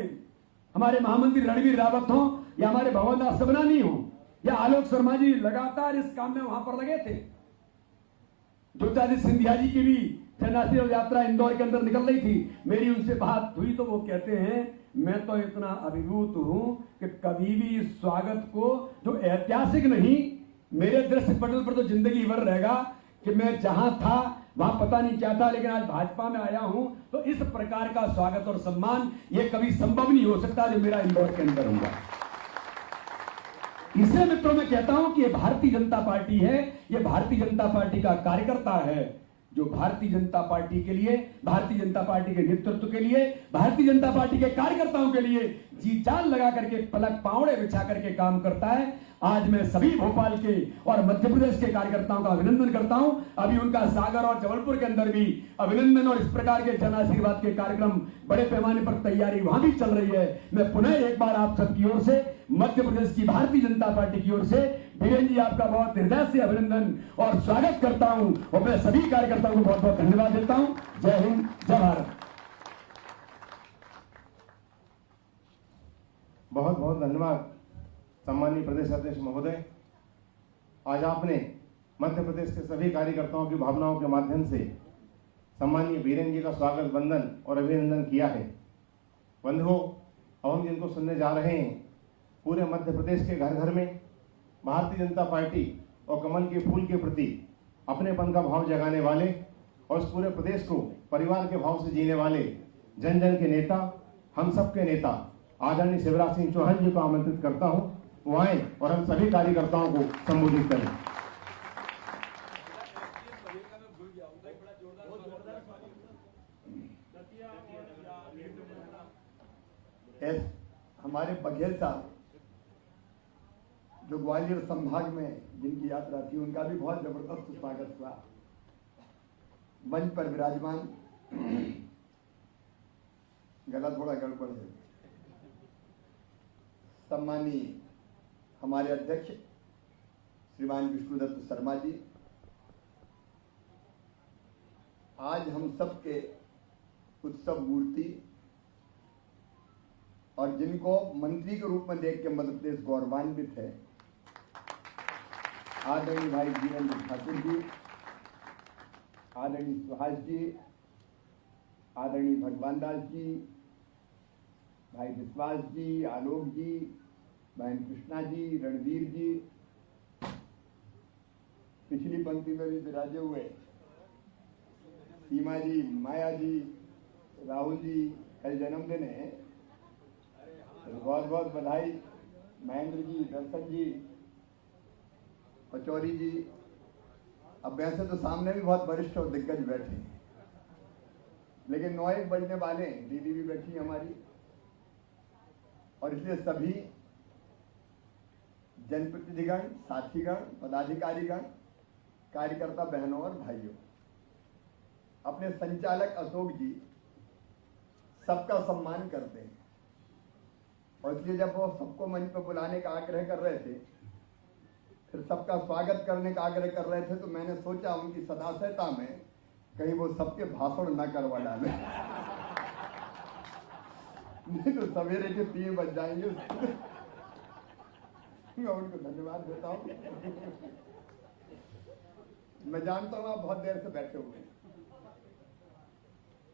हमारे महामंत्री रणवीर रावत हो या हमारे भगवान दास सबनानी हो या आलोक शर्मा जी लगातार इस काम में वहां पर लगे थे। ज्योतिरादित्य सिंधिया जी की भी जनआशीर्वाद यात्रा इंदौर के अंदर निकल रही थी, मेरी उनसे बात हुई तो वो कहते हैं मैं तो इतना अभिभूत हूं कि कभी भी इस स्वागत को जो ऐतिहासिक नहीं, मेरे दृष्टि पटल पर तो जिंदगी भर रहेगा कि मैं जहां था वहां पता नहीं क्या था, लेकिन आज भाजपा में आया हूं तो इस प्रकार का स्वागत और सम्मान ये कभी संभव नहीं हो सकता जो मेरा इंदौर के अंदर होगा। इसे मित्रों में कहता हूं कि ये भारतीय जनता पार्टी है, ये भारतीय जनता पार्टी का कार्यकर्ता है जो भारतीय जनता पार्टी के लिए, भारतीय जनता पार्टी के नेतृत्व के लिए, भारतीय जनता पार्टी के कार्यकर्ताओं के लिए जी जान लगा करके पलक पावड़े बिछा करके काम करता है। आज मैं सभी भोपाल के और मध्य प्रदेश के कार्यकर्ताओं का अभिनंदन करता हूं। अभी उनका सागर और जबलपुर के अंदर भी अभिनंदन और इस प्रकार के जन आशीर्वाद के कार्यक्रम बड़े पैमाने पर तैयारी वहां भी चल रही है। मैं पुनः एक बार आप सबकी ओर से, मध्य प्रदेश की भारतीय जनता पार्टी की ओर से वीरेंद्र जी आपका बहुत हृदय से अभिनंदन और स्वागत करता हूं और मैं सभी कार्यकर्ताओं को बहुत बहुत धन्यवाद देता हूं। जय हिंद, जय भारत। बहुत बहुत धन्यवाद सम्मानीय प्रदेश अध्यक्ष महोदय। आज आपने मध्य प्रदेश के सभी कार्यकर्ताओं की भावनाओं के माध्यम से सम्मानीय वीरेंद्र जी का स्वागत, वंदन और अभिनंदन किया है। बंधुओं, अब हम जिनको सुनने जा रहे हैं, पूरे मध्य प्रदेश के घर घर में भारतीय जनता पार्टी और कमल के फूल के प्रति अपनेपन का भाव जगाने वाले और इस पूरे प्रदेश को परिवार के भाव से जीने वाले जन जन के नेता, हम सब के नेता आदरणीय शिवराज सिंह चौहान जी को आमंत्रित करता हूं, वो आए और हम सभी कार्यकर्ताओं को संबोधित करें। हमारे बघेल साहब जो ग्वालियर संभाग में जिनकी यात्रा थी, उनका भी बहुत जबरदस्त स्वागत हुआ। मंच पर विराजमान, गला थोड़ा गड़बड़ है, सम्मानीय हमारे अध्यक्ष श्रीमान विष्णुदत्त शर्मा जी, आज हम सबके उत्सव मूर्ति और जिनको मंत्री के रूप में देख के मध्य प्रदेश गौरवान्वित है, आदरणीय भाई वीरेंद्र ठाकुर जी, आदरणीय सुहास जी, आदरणीय भगवान दास जी, भाई विश्वास जी, आलोक जी, बहन कृष्णा जी, रणवीर जी, पिछली पंक्ति में भी विराजे हुए सीमा जी, माया जी, राहुल जी, कल जन्मदिन है, तो बहुत बहुत बधाई। महेंद्र जी, दर्शन जी, पचौरी जी, अब वैसे तो सामने भी बहुत वरिष्ठ और दिग्गज बैठे हैं, लेकिन 9 बजने वाले हैं, दीदी भी बैठी हमारी, और इसलिए सभी जनप्रतिनिधिगण, साथीगण, पदाधिकारीगण, कार्यकर्ता बहनों और भाइयों, अपने संचालक अशोक जी सबका सम्मान करते हैं। और इसलिए जब वो सबको मंच पर बुलाने का आग्रह कर रहे थे, फिर सबका स्वागत करने का आग्रह कर रहे थे, तो मैंने सोचा उनकी सदासहता में कहीं वो सबके भाषण न करवा डाले। नहीं तो सवेरे के 3 बज जाएंगे। मैं उनको धन्यवाद देता हूँ। मैं जानता हूँ आप बहुत देर से बैठे हुए हैं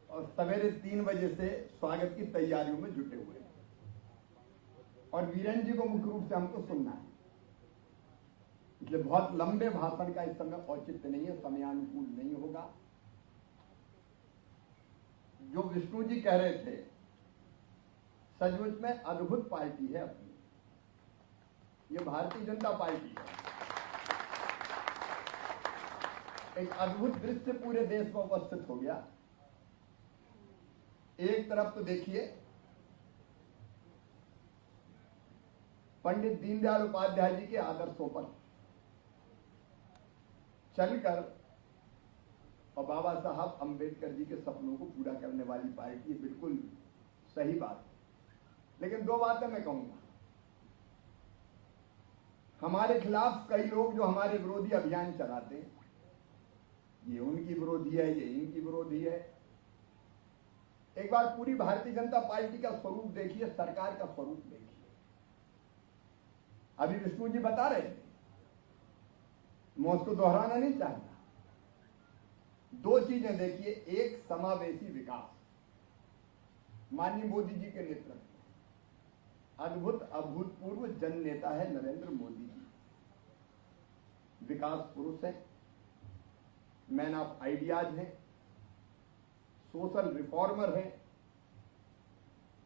और सवेरे 3 बजे से स्वागत की तैयारियों में जुटे हुए हैं, और वीरेन जी को मुख्य रूप से हमको सुनना है, इसलिए बहुत लंबे भाषण का इस समय औचित्य नहीं है, समयानुकूल नहीं होगा। जो विष्णु जी कह रहे थे, सचमुच में अद्भुत पार्टी है अपनी, ये भारतीय जनता पार्टी है। एक अद्भुत दृश्य पूरे देश में उपस्थित हो गया। एक तरफ तो देखिए पंडित दीनदयाल उपाध्याय जी के आदर्शों पर चलकर और बाबा साहब अंबेडकर जी के सपनों को पूरा करने वाली पार्टी, बिल्कुल सही बात है। लेकिन 2 बातें मैं कहूंगा। हमारे खिलाफ कई लोग जो हमारे विरोधी अभियान चलाते हैं, ये उनकी विरोधी है, ये इनकी विरोधी है। एक बार पूरी भारतीय जनता पार्टी का स्वरूप देखिए, सरकार का स्वरूप देखिए। अभी विष्णु जी बता रहे थे, मैं उसको दोहराना नहीं चाहता। 2 चीजें देखिए। एक, समावेशी विकास, माननीय मोदी जी के नेतृत्व में अद्भुत अभूतपूर्व जन नेता है नरेंद्र मोदी जी। विकास पुरुष है, मैन ऑफ आइडियाज है, सोशल रिफॉर्मर है।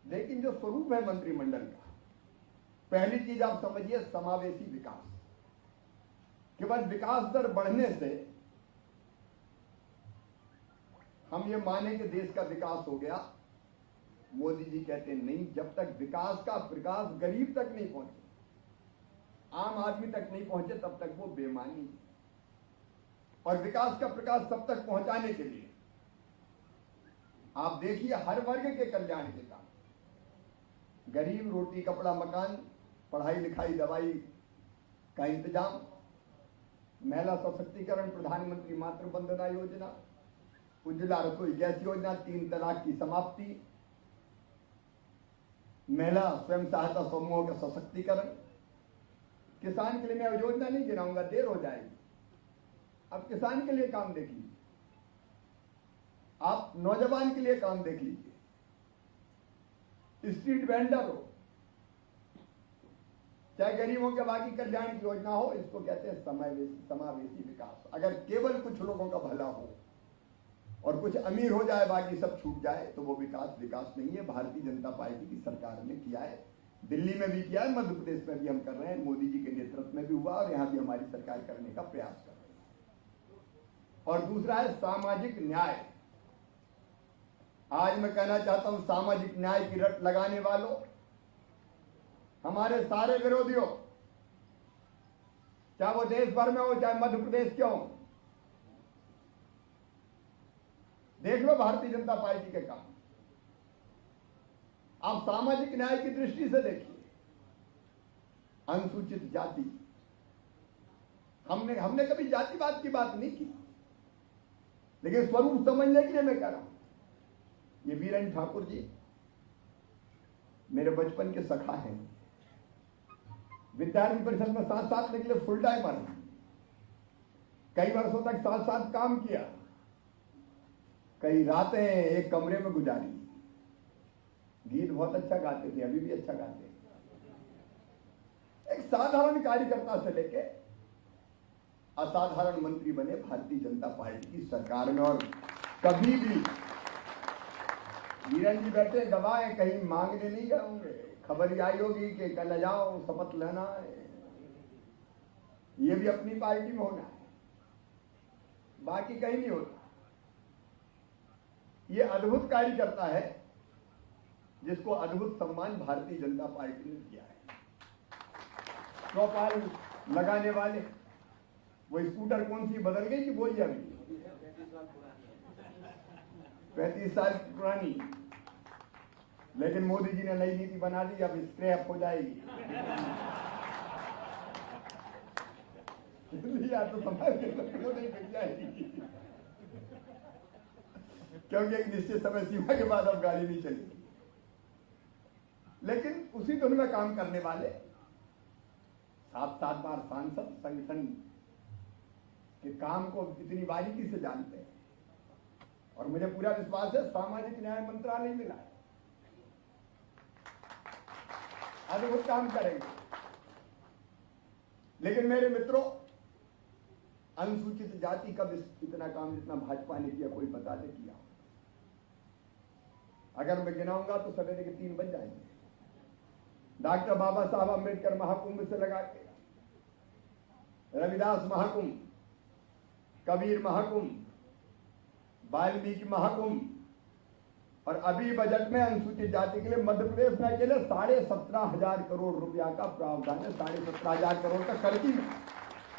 लेकिन जो स्वरूप है मंत्रिमंडल का, पहली चीज आप समझिए, समावेशी विकास। केवल विकास दर बढ़ने से हम ये माने कि देश का विकास हो गया। मोदी जी कहते हैं नहीं, जब तक विकास का प्रकाश गरीब तक नहीं पहुंचे, आम आदमी तक नहीं पहुंचे, तब तक वो बेमानी है। और विकास का प्रकाश सब तक पहुंचाने के लिए आप देखिए हर वर्ग के कल्याण के काम, गरीब रोटी कपड़ा मकान, पढ़ाई लिखाई दवाई का इंतजाम, महिला सशक्तिकरण, प्रधानमंत्री मातृ वंदना योजना, उज्ज्वला रसोई गैस योजना, 3 तलाक की समाप्ति, महिला स्वयं सहायता समूहों का सशक्तिकरण। किसान के लिए मैं योजना नहीं गिनाऊंगा, देर हो जाएगी। अब किसान के लिए काम देख लीजिए, आप नौजवान के लिए काम देख लीजिए, स्ट्रीट वेंडर हो, चाहे गरीबों के बाकी कल्याण की योजना हो, इसको कहते हैं समावेशी विकास। अगर केवल कुछ लोगों का भला हो और कुछ अमीर हो जाए, बाकी सब छूट जाए, तो वो विकास नहीं है। भारतीय जनता पार्टी की सरकार ने किया है, दिल्ली में भी किया है, मध्य प्रदेश में भी हम कर रहे हैं, मोदी जी के नेतृत्व में भी हुआ, और यहां भी हमारी सरकार करने का प्रयास कर रही है। और दूसरा है सामाजिक न्याय। आज मैं कहना चाहता हूं, सामाजिक न्याय की रट लगाने वालों, हमारे सारे विरोधियों, चाहे वो देश भर में हो, चाहे मध्य प्रदेश के हो, देख लो भारतीय जनता पार्टी के काम। आप सामाजिक न्याय की दृष्टि से देखिए। अनुसूचित जाति, हमने कभी जातिवाद की बात नहीं की, लेकिन स्वरूप समझने के लिए मैं कह रहा हूं। ये वीरेन ठाकुर जी मेरे बचपन के सखा हैं, विद्यार्थी परिषद में साथ निकले, फुल टाइमर हैं, कई वर्षों तक साथ काम किया, कई रातें एक कमरे में गुजारी। गीत बहुत अच्छा गाते थे, अभी भी अच्छा गाते हैं। एक साधारण कार्यकर्ता से लेके असाधारण मंत्री बने भारतीय जनता पार्टी की सरकार में। और कभी भी वीरेन जी बैठे दबाए, कहीं मांगने नहीं गए होंगे, खबर ही आई होगी कि कल जाओ शपथ लेना है, ये भी अपनी पार्टी में होना है, बाकी कहीं नहीं होता। ये अद्भुत कार्यकर्ता है जिसको अद्भुत सम्मान भारतीय जनता पार्टी ने दिया है। चौपाल लगाने वाले, वो स्कूटर कौन सी बदल गई कि बोलिए, अभी 35 साल पुरानी, लेकिन मोदी जी ने नई नीति बना दी, अब स्क्रैप हो जाएगी। या तो समाज के लोगों नहीं बिक जाएगी, क्योंकि एक निश्चित समय सीमा के बाद अब गाड़ी नहीं चलेगी। लेकिन उसी धुन में काम करने वाले 7-7 बार सांसद संगठन के काम को इतनी बारीकी से जानते हैं, और मुझे पूरा विश्वास है सामाजिक न्याय मंत्रालय मिला है, अद्भुत काम करेंगे। लेकिन मेरे मित्रों, अनुसूचित जाति का इतना काम जितना भाजपा ने किया कोई बता दे किया। अगर मैं गिनाऊंगा तो सवेरे के 3 बज जाएंगे। डॉक्टर बाबा साहब अम्बेडकर महाकुंभ से लगा के रविदास महाकुंभ, कबीर महाकुंभ, वाल्मीकि महाकुंभ, और अभी बजट में अनुसूचित जाति के लिए मध्य प्रदेश में अकेले 17,500 करोड़ रुपया का प्रावधान है। 17,500 करोड़ का कर्जी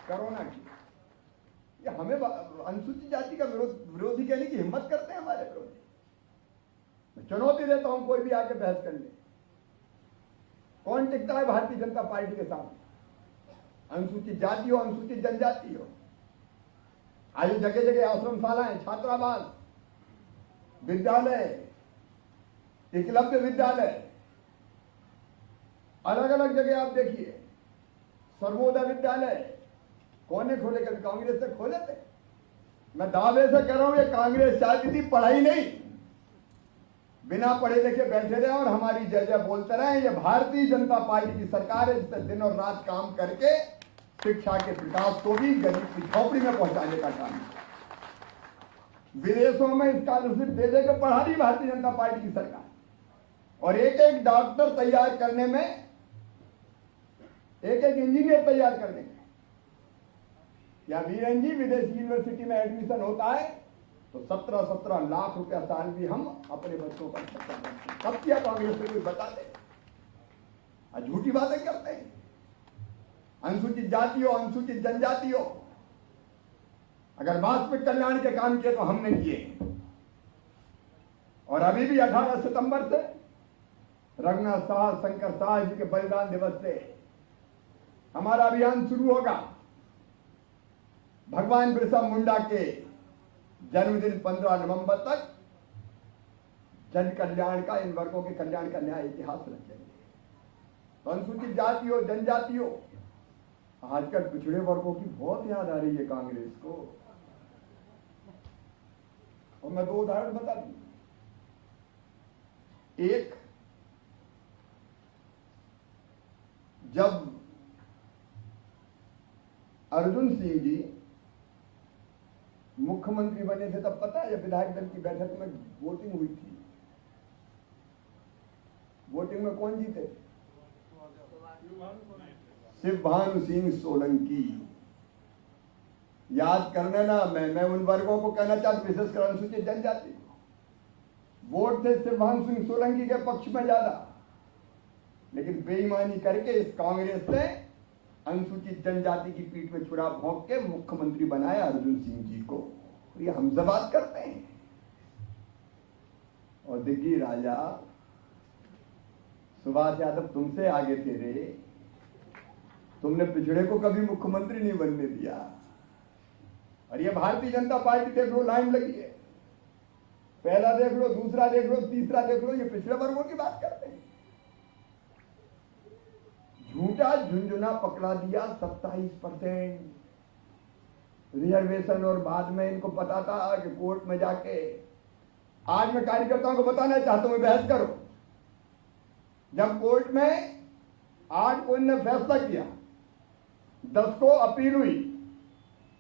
कोरोना की। ये हमें अनुसूचित जाति का विरोधी कहने की हिम्मत करते हैं हमारे विरोधी। मैं चुनौती देता हूं, कोई भी आके बहस कर ले। कौन टिकता है भारतीय जनता पार्टी के सामने? अनुसूचित जाति हो, अनुसूचित जनजाति हो। आज जगह जगह आश्रमशालाएं, छात्रावास, विद्यालय, एकलव्य विद्यालय, अलग अलग जगह आप देखिए, सर्वोदय विद्यालय कौन ने खोले? कभी कांग्रेस से खोले थे? मैं दावे से कह रहा हूं, ये कांग्रेस चाहती थी पढ़ाई नहीं, बिना पढ़े लिखे बैठे रहे और हमारी जय जय बोलते रहे। ये भारतीय जनता पार्टी की सरकार है जिससे दिन और रात काम करके शिक्षा के विकास को भी गरीब की झोपड़ी में पहुंचाने का काम है। विदेशों में स्कॉलरशिप दे देकर पढ़ा रही भारतीय जनता पार्टी की सरकार, और एक एक डॉक्टर तैयार करने में, एक एक इंजीनियर तैयार करने में। या वीरन जी, विदेशी यूनिवर्सिटी में एडमिशन होता है तो 17-17 लाख रुपया साल भी हम अपने बच्चों पर खर्चा करते हैं। कब किया कांग्रेस से कोई बता दे। झूठी बातें करते हैं। अनुसूचित जाति हो, अनुसूचित जनजाति हो, अगर वास्तविक कल्याण के काम किए तो हमने किए। और अभी भी 18 सितंबर से रघुनाथ शाह, शंकर शाह जी के बलिदान दिवस से हमारा अभियान शुरू होगा। भगवान बिरसा मुंडा के जन्मदिन 15 नवंबर तक जन कल्याण का, इन वर्गों के कल्याण का नया इतिहास रचेंगे। तो अनुसूचित जाति हो, जनजाति हो, आजकल पिछड़े वर्गों की बहुत याद आ रही है कांग्रेस को। और मैं 2 उदाहरण बता दूं। एक, जब अर्जुन सिंह जी मुख्यमंत्री बने थे तब पता है, जब विधायक दल की बैठक में वोटिंग हुई थी, वोटिंग में कौन जीते? शिवभानु सिंह सोलंकी। याद करने ना, मैं उन वर्गों को कहना चाहता, विशेषकर अनुसूचित जनजाति को। वोट थे शिवभानु सिंह सोलंकी के पक्ष में ज्यादा, लेकिन बेईमानी करके इस कांग्रेस ने अनुसूचित जनजाति की पीठ में छुरा भोंक के मुख्यमंत्री बनाया अर्जुन सिंह जी को। ये हमसे बात करते हैं। और दिग्गी राजा सुभाष यादव तुमसे आगे थे रे, तुमने पिछड़े को कभी मुख्यमंत्री नहीं बनने दिया। और ये भारतीय जनता पार्टी देख लो, लाइन लगी है। पहला देख लो, दूसरा देख लो, तीसरा देख लो, ये पिछड़े वर्गों की बात करते हैं। झूठा झुंझुना पकड़ा दिया 27% रिजर्वेशन, और बाद में इनको पता था कि कोर्ट में जाके, आज मैं कार्यकर्ताओं को बताना चाहता हूं, बहस करो। जब कोर्ट में 8 को इन्होंने फैसला किया, 10 को अपील हुई,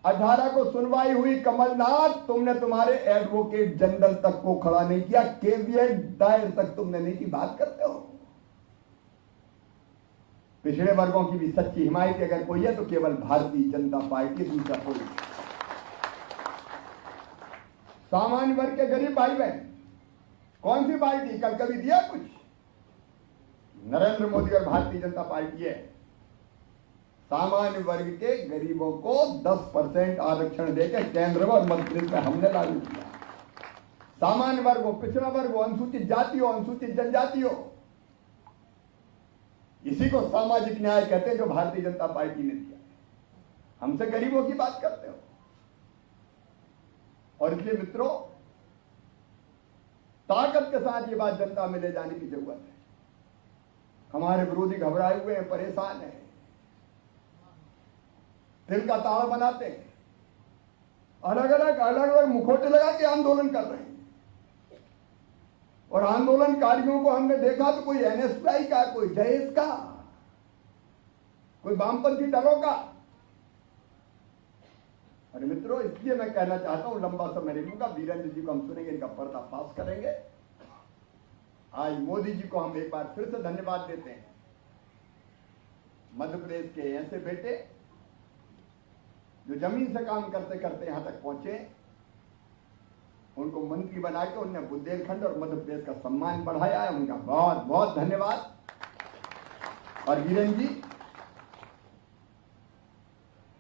18 को सुनवाई हुई, कमलनाथ तुमने तुम्हारे एडवोकेट जनरल तक को खड़ा नहीं किया, कैविएट दायर तक तुमने नहीं की। बात करते हो। पिछड़े वर्गों की भी सच्ची हिमायत अगर कोई है तो केवल भारतीय जनता पार्टी, दूसरा कोई। सामान्य वर्ग के गरीब भाई बहन, कौन सी पार्टी कल कभी दिया कुछ? नरेंद्र मोदी और भारतीय जनता पार्टी है। सामान्य वर्ग के गरीबों को 10% आरक्षण देकर केंद्र और मध्य प्रदेश में हमने लागू किया। सामान्य वर्ग हो, पिछड़ा वर्ग हो, अनुसूचित जाति हो, अनुसूचित जनजाति हो, इसी को सामाजिक न्याय कहते हैं जो भारतीय जनता पार्टी ने दिया। हमसे गरीबों की बात करते हो। और इसलिए मित्रों, ताकत के साथ ये बात जनता में ले जाने की जरूरत है। हमारे विरोधी घबराए हुए हैं, परेशान हैं, दिल का ताड़ बनाते हैं, अलग अलग मुखौटे लगा के आंदोलन कर रहे हैं। और आंदोलनकारियों को हमने देखा तो कोई एनएसयूआई का, कोई जयेश का, कोई वामपंथी दलों का। अरे मित्रों, इसलिए मैं कहना चाहता हूं, लंबा समय नहीं लूंगा, वीरेंद्र जी को हम सुनेंगे, इनका पर्दाफाश करेंगे। आज मोदी जी को हम एक बार फिर से धन्यवाद देते हैं। मध्य प्रदेश के ऐसे बेटे जो जमीन से काम करते करते यहां तक पहुंचे, उनको मंत्री बना के उन्होंने बुंदेलखंड और मध्य प्रदेश का सम्मान बढ़ाया है। उनका बहुत बहुत धन्यवाद। और वीरेंद्र जी,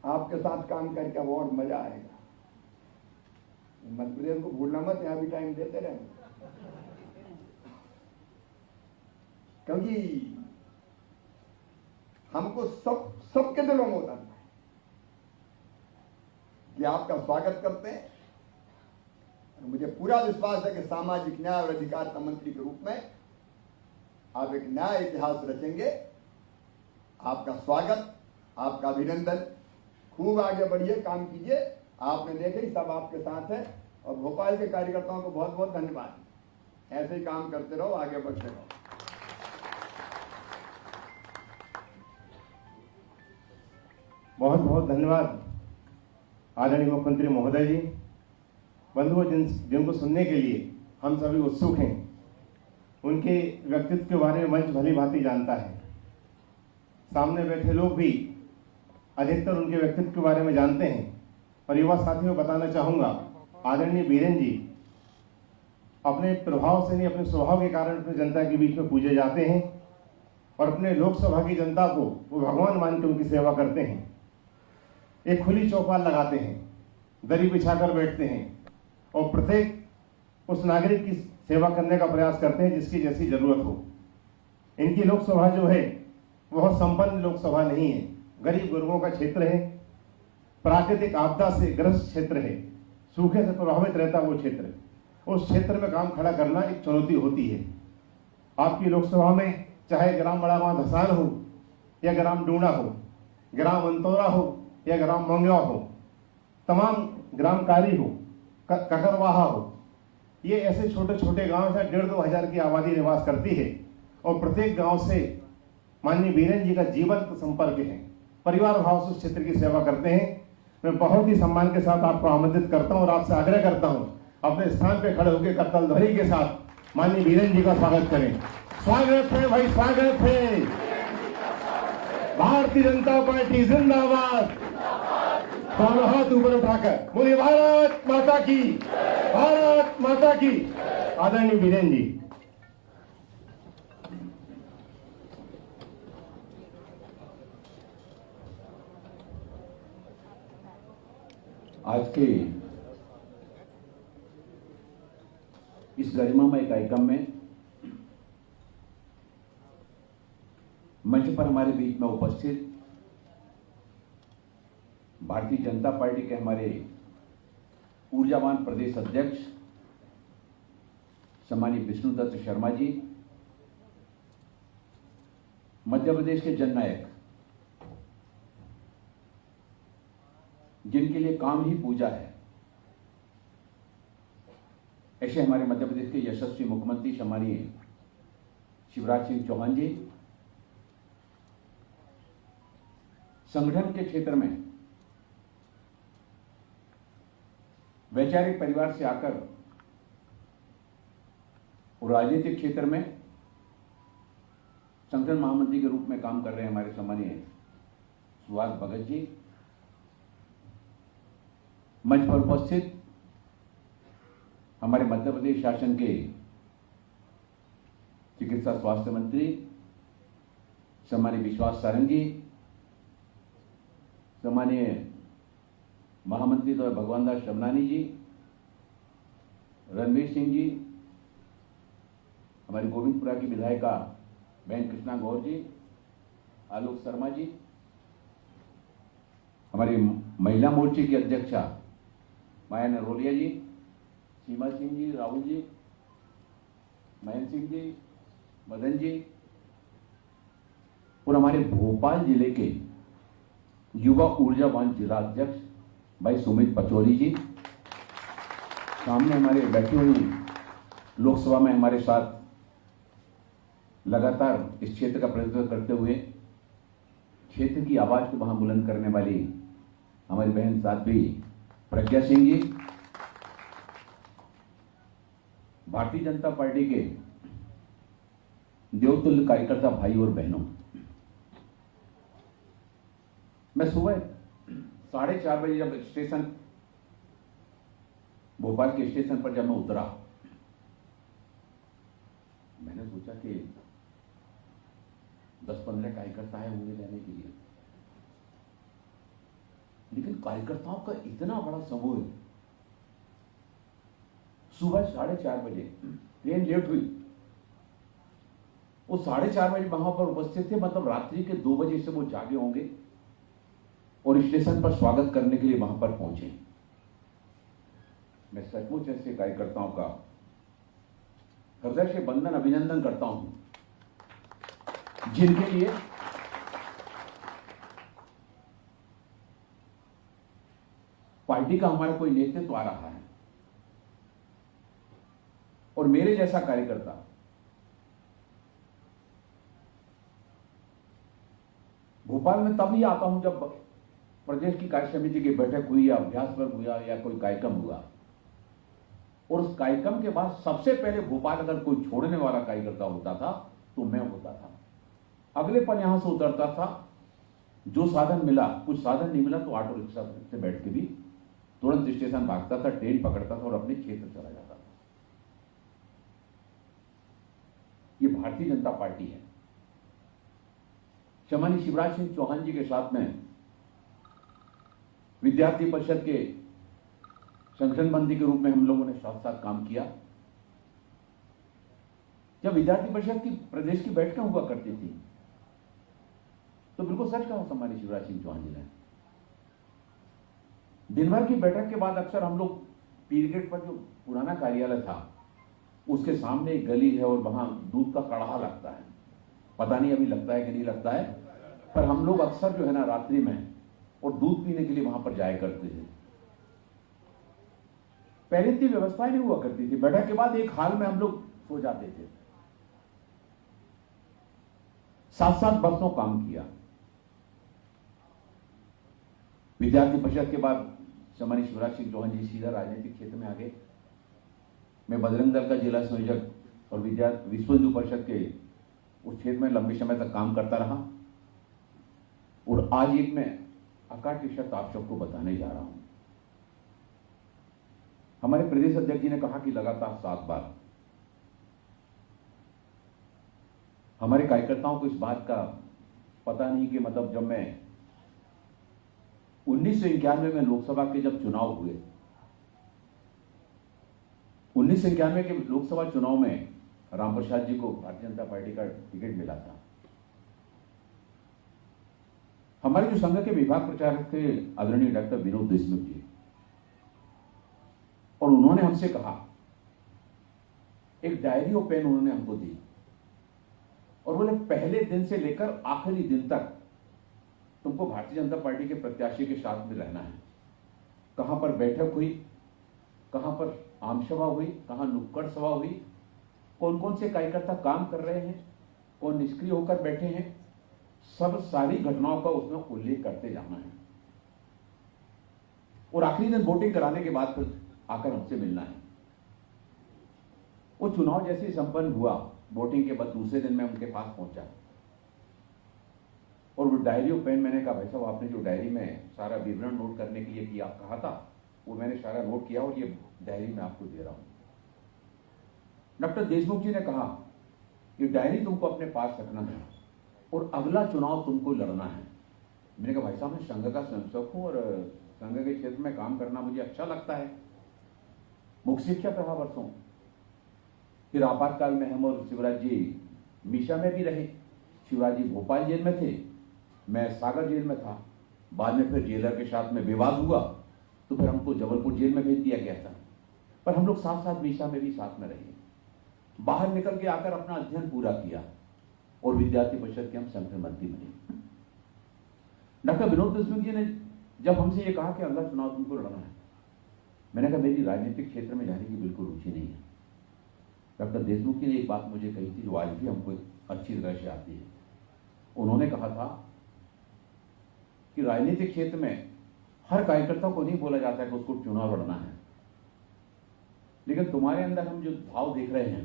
आपके साथ काम करके अब और मजा आएगा। मध्य प्रदेश को भूलना मत, यहां भी टाइम देते रहे, क्योंकि हमको सबके दिलों में उतरना है। ये आपका स्वागत करते हैं। मुझे पूरा विश्वास है कि सामाजिक न्याय और अधिकारिता मंत्री के रूप में आप एक नया इतिहास रचेंगे। आपका स्वागत, आपका अभिनंदन। खूब आगे बढ़िए, काम कीजिए। आपने देखे ही सब आपके साथ है। और भोपाल के कार्यकर्ताओं को बहुत बहुत धन्यवाद। ऐसे ही काम करते रहो, आगे बढ़ते रहो। बहुत बहुत धन्यवाद आदरणीय मुख्यमंत्री महोदय जी। बंधुओं, जिनको सुनने के लिए हम सभी उत्सुक हैं, उनके व्यक्तित्व के बारे में मंच भली भांति जानता है। सामने बैठे लोग भी अधिकतर उनके व्यक्तित्व के बारे में जानते हैं। और युवा साथियों को बताना चाहूंगा, आदरणीय बीरेन जी अपने प्रभाव से नहीं, अपने स्वभाव के कारण अपनी जनता के बीच में पूजे जाते हैं। और अपने लोकसभा की जनता को वो भगवान मान के उनकी सेवा करते हैं। एक खुली चौपाल लगाते हैं, दरी बिछाकर बैठते हैं और प्रत्येक उस नागरिक की सेवा करने का प्रयास करते हैं जिसकी जैसी जरूरत हो। इनकी लोकसभा जो है बहुत संपन्न लोकसभा नहीं है, गरीब गुरबों का क्षेत्र है, प्राकृतिक आपदा से ग्रस्त क्षेत्र है, सूखे से प्रभावित रहता वो क्षेत्र। उस क्षेत्र में काम खड़ा करना एक चुनौती होती है। आपकी लोकसभा में चाहे ग्राम बड़ागांव धसान हो या ग्राम डूणा हो, ग्राम अंतौरा हो या ग्राम मंगवा हो, तमाम ग्राम कारी हो, ककरवाहा हो, ये ऐसे छोटे छोटे गांव हैं 1,500-2 हजार की आबादी निवास करती है। और प्रत्येक गांव से माननीय बीरेन जी का जीवंत संपर्क है। परिवार भाव से उस क्षेत्र की सेवा करते हैं। मैं बहुत ही सम्मान के साथ आपको आमंत्रित करता हूं और आपसे आग्रह करता हूं, अपने स्थान पे खड़े होकर करतल ध्वनि के साथ माननीय बीरेन जी का स्वागत करें। स्वागत है भाई, स्वागत है। भारतीय जनता पार्टी जिंदाबाद। दोनों हाथ ऊपर उठाकर बोलिए भारत माता की, भारत माता की। आदरणीय बीरेन जी। आज के इस गरिमामय कार्यक्रम में मंच पर हमारे बीच में उपस्थित भारतीय जनता पार्टी के हमारे ऊर्जावान प्रदेश अध्यक्ष सम्मानित विष्णुदत्त शर्मा जी, मध्य प्रदेश के जननायक जिनके लिए काम ही पूजा है, ऐसे हमारे मध्य प्रदेश के यशस्वी मुख्यमंत्री सम्मानीय शिवराज सिंह चौहान जी, संगठन के क्षेत्र में वैचारिक परिवार से आकर और राजनीतिक क्षेत्र में संगठन महामंत्री के रूप में काम कर रहे हैं हमारे सम्मानीय सुभाष भगत जी, मंच पर उपस्थित हमारे मध्य प्रदेश शासन के चिकित्सा स्वास्थ्य मंत्री सम्मानीय विश्वास सारंगी, सम्मानीय महामंत्री तो भगवान दास शमनानी जी रणवीर सिंह जी, हमारी गोविंदपुरा की विधायिका बहन कृष्णा गौर जी, आलोक शर्मा जी, हमारी महिला मोर्चे की अध्यक्षा माया नरोलिया जी, सीमा सिंह जी, राहुल जी, महेंद्र सिंह जी, मदन जी और हमारे भोपाल जिले के युवा ऊर्जावान जिला अध्यक्ष भाई सुमित पचौरी जी, सामने हमारे बैठी हुई लोकसभा में हमारे साथ लगातार इस क्षेत्र का प्रतिनिधित्व करते हुए क्षेत्र की आवाज को वहां बुलंद करने वाली हमारी बहन साध्वी प्रज्ञा सिंह जी, भारतीय जनता पार्टी के देवतुल्य कार्यकर्ता भाई और बहनों, मैं सुबह 4:30 बजे जब स्टेशन भोपाल के स्टेशन पर जब मैं उतरा, मैंने सोचा कि 10-15 कार्यकर्ता आए होंगे लेने के लिए, लेकिन कार्यकर्ताओं का इतना बड़ा समूह है। सुबह 4:30 बजे ट्रेन लेट हुई, वो 4:30 बजे वहां पर उपस्थित थे, मतलब रात्रि के 2 बजे से वो जागे होंगे और स्टेशन पर स्वागत करने के लिए वहां पर पहुंचे। मैं सचमुच ऐसे कार्यकर्ताओं का हृदय से वंदन अभिनंदन करता हूं, जिनके लिए पार्टी का हमारा कोई नेतृत्व आ रहा है और मेरे जैसा कार्यकर्ता भोपाल में तभी आता हूं जब प्रदेश की कार्य समिति की बैठक हुई या अभ्यास वर्ग हुआ या कोई कार्यक्रम हुआ, और उस कार्यक्रम के बाद सबसे पहले भोपाल अगर कोई छोड़ने वाला कार्यकर्ता होता था तो मैं होता था। अगले पल यहां से उतरता था, जो साधन मिला, कुछ साधन नहीं मिला तो ऑटो रिक्शा से बैठ के भी तुरंत स्टेशन भागता था, ट्रेन पकड़ता था और अपने क्षेत्र चला जाता था। ये भारतीय जनता पार्टी है। सम्मानित शिवराज सिंह चौहान जी के साथ में विद्यार्थी परिषद के संगठन बंदी के रूप में हम लोगों ने साथ साथ काम किया। जब विद्यार्थी परिषद की प्रदेश की बैठकें हुआ करती थी तो बिल्कुल सच कहा सम्मानित शिवराज सिंह चौहान जी ने, दिन भर की बैठक के बाद अक्सर हम लोग पीर गेट पर जो पुराना कार्यालय था उसके सामने एक गली है और वहां दूध का कड़ाहा लगता है, पता नहीं अभी लगता है कि नहीं लगता है, पर हम लोग अक्सर जो है ना रात्रि में और दूध पीने के लिए वहां पर जाया करते थे। पहले इतनी व्यवस्थाएं नहीं हुआ करती थी, बैठक के बाद एक हाल में हम लोग सो जाते थे। 7-7 वर्षों काम किया। विद्यार्थी परिषद के बाद सम्मानित शिवराज सिंह चौहान जी सीधा राजनीतिक क्षेत्र में आ गए। मैं बजरंग दल का जिला संयोजक और विश्व हिंदू परिषद के उस क्षेत्र में लंबे समय तक काम करता रहा, और आज एक मैं अकाट्य शब्द आप सबको बताने जा रहा हूं। हमारे प्रदेश अध्यक्ष जी ने कहा कि लगातार 7 बार हमारे कार्यकर्ताओं को इस बात का पता नहीं कि मतलब जब मैं 1991 में लोकसभा के जब चुनाव हुए, 1991 के लोकसभा चुनाव में राम प्रसाद जी को भारतीय जनता पार्टी का टिकट मिला था। हमारे जो संघ के विभाग प्रचारक थे आदरणीय डॉक्टर विनोद देशमुख जी, और उन्होंने हमसे कहा, एक डायरी और पेन उन्होंने हमको दी और बोले पहले दिन से लेकर आखिरी दिन तक तुमको भारतीय जनता पार्टी के प्रत्याशी के साथ में रहना है। कहां पर बैठक हुई, कहां पर आम सभा हुई, कहां नुक्कड़ सभा हुई, कौन कौन से कार्यकर्ता काम कर रहे हैं, कौन निष्क्रिय होकर बैठे हैं, सब सारी घटनाओं का उसमें उल्लेख करते जाना है। और आखिरी दिन वोटिंग कराने के बाद फिर आकर हमसे मिलना है। वो चुनाव जैसे ही संपन्न हुआ, वोटिंग के बाद दूसरे दिन मैं उनके पास पहुंचा और वो डायरी और पेन, मैंने कहा भाई साहब आपने जो डायरी में सारा विवरण नोट करने के लिए किया कहा था वो मैंने सारा नोट किया और ये डायरी मैं आपको दे रहा हूं। डॉक्टर देशमुख जी ने कहा ये डायरी तुमको अपने पास रखना है और अगला चुनाव तुमको लड़ना है। मैंने कहा भाई साहब मैं संघ का संयोजक हूं और संघ के क्षेत्र में काम करना मुझे अच्छा लगता है, मुख्य शिक्षक रहा वर्षों। फिर आपातकाल में हम और शिवराज जी मीशा में भी रहे। शिवराज जी भोपाल जेल में थे, मैं सागर जेल में था। बाद में फिर जेलर के साथ में विवाद हुआ तो फिर हमको जबलपुर जेल में भेज दिया गया था। पर हम लोग साथ साथ मीशा में भी साथ में रहे। बाहर निकल के आकर अपना अध्ययन पूरा किया और विद्यार्थी परिषद के हम संगठन मंत्री बने। डॉक्टर विनोद देशमुख जी ने जब हमसे ये कहा कि अगला चुनाव तुमको लड़ना है, मैंने कहा मेरी राजनीतिक क्षेत्र में जाने की बिल्कुल रुचि नहीं है। डॉक्टर देशमुख जी ने एक बात मुझे कही थी जो आज भी हमको अच्छी तरह से आती है। उन्होंने कहा था कि राजनीतिक क्षेत्र में हर कार्यकर्ता को नहीं बोला जाता है कि उसको चुनाव लड़ना है, लेकिन तुम्हारे अंदर हम जो भाव देख रहे हैं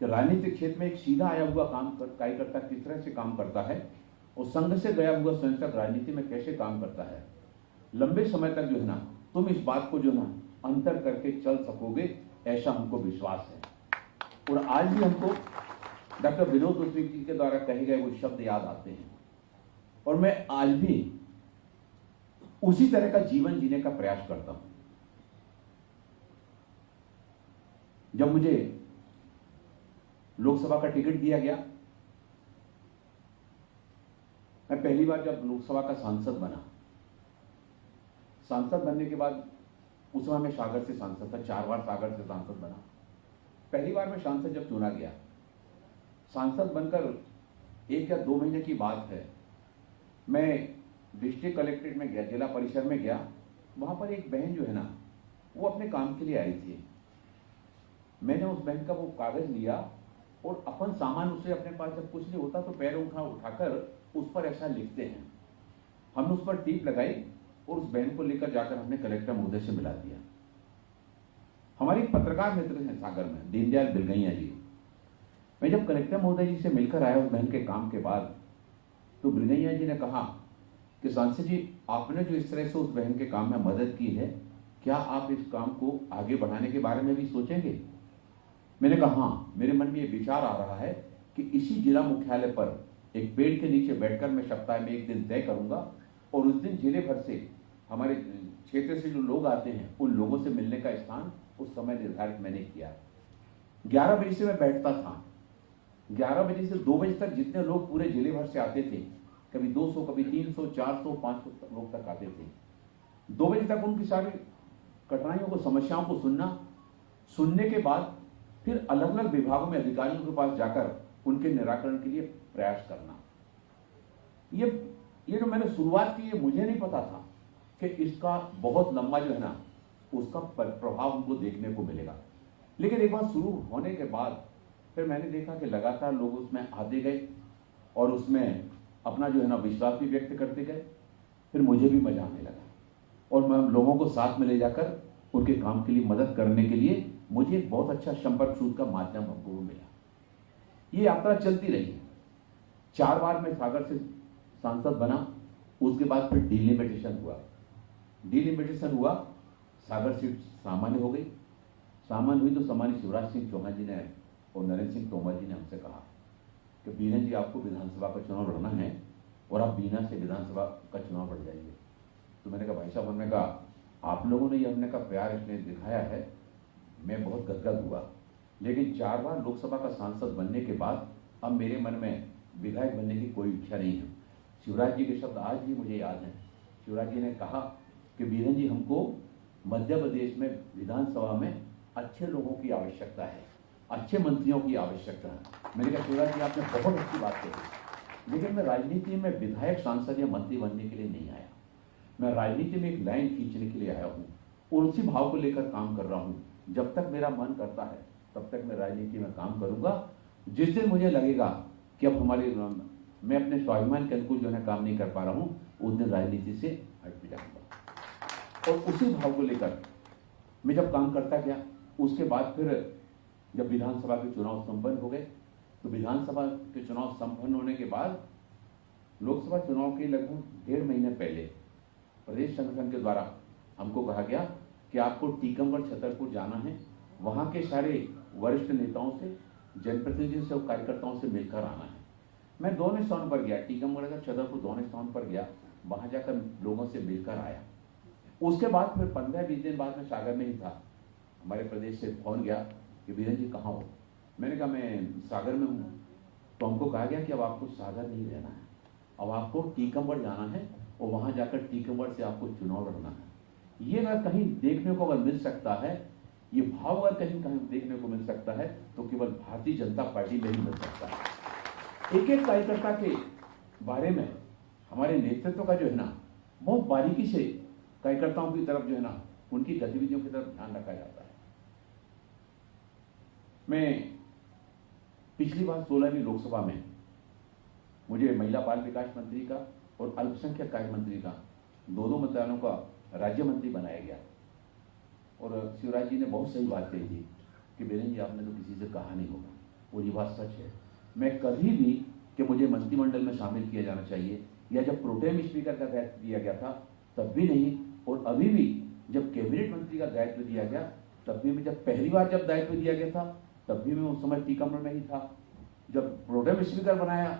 कि राजनीतिक क्षेत्र में एक सीधा आया हुआ कार्यकर्ता किस तरह से काम करता है और संघ से गया हुआ स्वयंसेवक राजनीति में कैसे काम करता है, लंबे समय तक जो है ना तुम इस बात को जो ना अंतर करके चल सकोगे, ऐसा हमको विश्वास है। और आज भी हमको डॉक्टर विनोद देशमुख जी के द्वारा कहे गए वो शब्द याद आते हैं और मैं आज भी उसी तरह का जीवन जीने का प्रयास करता हूं। जब मुझे लोकसभा का टिकट दिया गया, मैं पहली बार जब लोकसभा का सांसद बना, सांसद बनने के बाद उस समय मैं सागर से सांसद था, 4 बार सागर से सांसद बना। पहली बार मैं सांसद जब चुना गया, सांसद बनकर 1 या 2 महीने की बात है, मैं डिस्ट्रिक्ट कलेक्ट्रेट में गया, जिला परिषद में गया। वहां पर एक बहन जो है ना वो अपने काम के लिए आई थी। मैंने उस बहन का वो कागज लिया और अपन सामान उसे अपने पास जब कुछ नहीं होता तो पैर उठाकर उस पर ऐसा लिखते हैं, हमने उस पर टीप लगाई और उस बहन को लेकर जाकर हमने कलेक्टर महोदय से मिला दिया। हमारे पत्रकार मित्र हैं सागर में, दीनदयाल बिलगैया जी। मैं जब कलेक्टर महोदय जी से मिलकर आया उस बहन के काम के बाद, तो बिलगैया जी ने कहा कि सांसद जी आपने जो इस तरह से उस बहन के काम में मदद की है, क्या आप इस काम को आगे बढ़ाने के बारे में भी सोचेंगे? मैंने कहा हाँ, मेरे मन में ये विचार आ रहा है कि इसी जिला मुख्यालय पर एक पेड़ के नीचे बैठकर मैं सप्ताह में 1 दिन तय करूंगा और उस दिन जिले भर से हमारे क्षेत्र से जो लोग आते हैं उन लोगों से मिलने का स्थान उस समय निर्धारित मैंने किया। 11 बजे से मैं बैठता था, 11 बजे से 2 बजे तक जितने लोग पूरे जिले भर से आते थे, कभी 200, कभी 300, 400, 500 लोग तक आते थे। 2 बजे तक उनकी सारी कठिनाइयों को, समस्याओं को सुनने के बाद फिर अलग अलग विभागों में अधिकारियों के पास जाकर उनके निराकरण के लिए प्रयास करना। ये जो मैंने शुरुआत की, ये मुझे नहीं पता था कि इसका बहुत लंबा जो है ना उसका प्रभाव हमको देखने को मिलेगा। लेकिन एक बार शुरू होने के बाद फिर मैंने देखा कि लगातार लोग उसमें आते गए और उसमें अपना जो है ना विश्वास भी व्यक्त करते गए। फिर मुझे भी मजा आने लगा और मैं लोगों को साथ में ले जाकर उनके काम के लिए मदद करने के लिए मुझे एक बहुत अच्छा संपर्क सूत्र का माध्यम हमको मिला। ये यात्रा चलती रही। 4 बार मैं सागर से सांसद बना, उसके बाद फिर डिलिमिटेशन हुआ। सागर सीट सामान्य हो गई। सामान्य हुई तो सम्मानित शिवराज सिंह चौहान जी ने और नरेंद्र सिंह तोमर जी ने हमसे कहा कि बीरन जी आपको विधानसभा का चुनाव लड़ना है और आप बीना से विधानसभा का चुनाव लड़ जाएंगे। तो मैंने कहा भाई साहब, हमने कहा आप लोगों ने ये हमने कहा प्यार इसने दिखाया है, मैं बहुत गदगद हुआ। लेकिन 4 बार लोकसभा का सांसद बनने के बाद अब मेरे मन में विधायक बनने की कोई इच्छा नहीं है। शिवराज जी के शब्द आज भी मुझे याद हैं। शिवराज जी ने कहा कि बीरन जी, हमको मध्य प्रदेश में विधानसभा में अच्छे लोगों की आवश्यकता है, अच्छे मंत्रियों की आवश्यकता है। मैंने कहा शिवराज जी आपने बहुत अच्छी बात कही, लेकिन मैं राजनीति में विधायक, सांसद या मंत्री बनने के लिए नहीं आया। मैं राजनीति में एक लाइन खींचने के लिए आया हूँ और उसी भाव को लेकर काम कर रहा हूँ। जब तक मेरा मन करता है तब तक मैं राजनीति में काम करूंगा। जिस दिन मुझे लगेगा कि अब मैं अपने स्वाभिमान के अनुकूल जो है काम नहीं कर पा रहा हूँ, उस दिन राजनीति से हट जाऊंगा। और उसी भाव को लेकर मैं जब काम करता गया, उसके बाद फिर जब विधानसभा के चुनाव संपन्न हो गए, तो विधानसभा के चुनाव संपन्न होने के बाद लोकसभा चुनाव के लगभग 1.5 महीने पहले प्रदेश संगठन के द्वारा हमको कहा गया कि आपको टीकमगढ़, छतरपुर जाना है, वहां के सारे वरिष्ठ नेताओं से, जनप्रतिनिधियों से और कार्यकर्ताओं से मिलकर आना है। मैं दोनों स्थान पर गया, टीकमगढ़ का, छतरपुर दोनों स्थान पर गया, वहां जाकर लोगों से मिलकर आया। उसके बाद फिर 15-20 दिन बाद मैं सागर में ही था। हमारे प्रदेश से फोन गया कि वीरेंद्र जी कहाँ हो। मैंने कहा मैं सागर में हूँ। तो हमको कहा गया कि अब आपको सागर नहीं रहना है, अब आपको टीकमगढ़ जाना है और वहाँ जाकर टीकमगढ़ से आपको चुनाव लड़ना है। ये अगर कहीं देखने को अगर मिल सकता है, ये भाव अगर कहीं कहीं देखने को मिल सकता है तो केवल भारतीय जनता पार्टी में ही मिल सकता है। एक एक कार्यकर्ता के बारे में हमारे नेतृत्व का जो है ना, बहुत बारीकी से कार्यकर्ताओं की तरफ जो है ना, उनकी गतिविधियों की तरफ ध्यान रखा जाता है। मैं पिछली बार 16वीं लोकसभा में मुझे महिला बाल विकास मंत्री का और अल्पसंख्यक कार्य मंत्री का दो मंत्रालयों का राज्य मंत्री बनाया गया। और शिवराज जी ने बहुत सही बात कही थी कि वीरेंद्र जी आपने तो किसी से कहा नहीं होगा, और ये बात सच है। मैं कभी भी कि मुझे मंत्रिमंडल में शामिल किया जाना चाहिए, या जब प्रोटेम स्पीकर का दायित्व दिया गया था तब भी नहीं, और अभी भी जब कैबिनेट मंत्री का दायित्व दिया गया तब भी, जब पहली बार जब दायित्व दिया गया था तब भी मैं उस समय टीकमगढ़ में ही था। जब प्रोटेम स्पीकर बनाया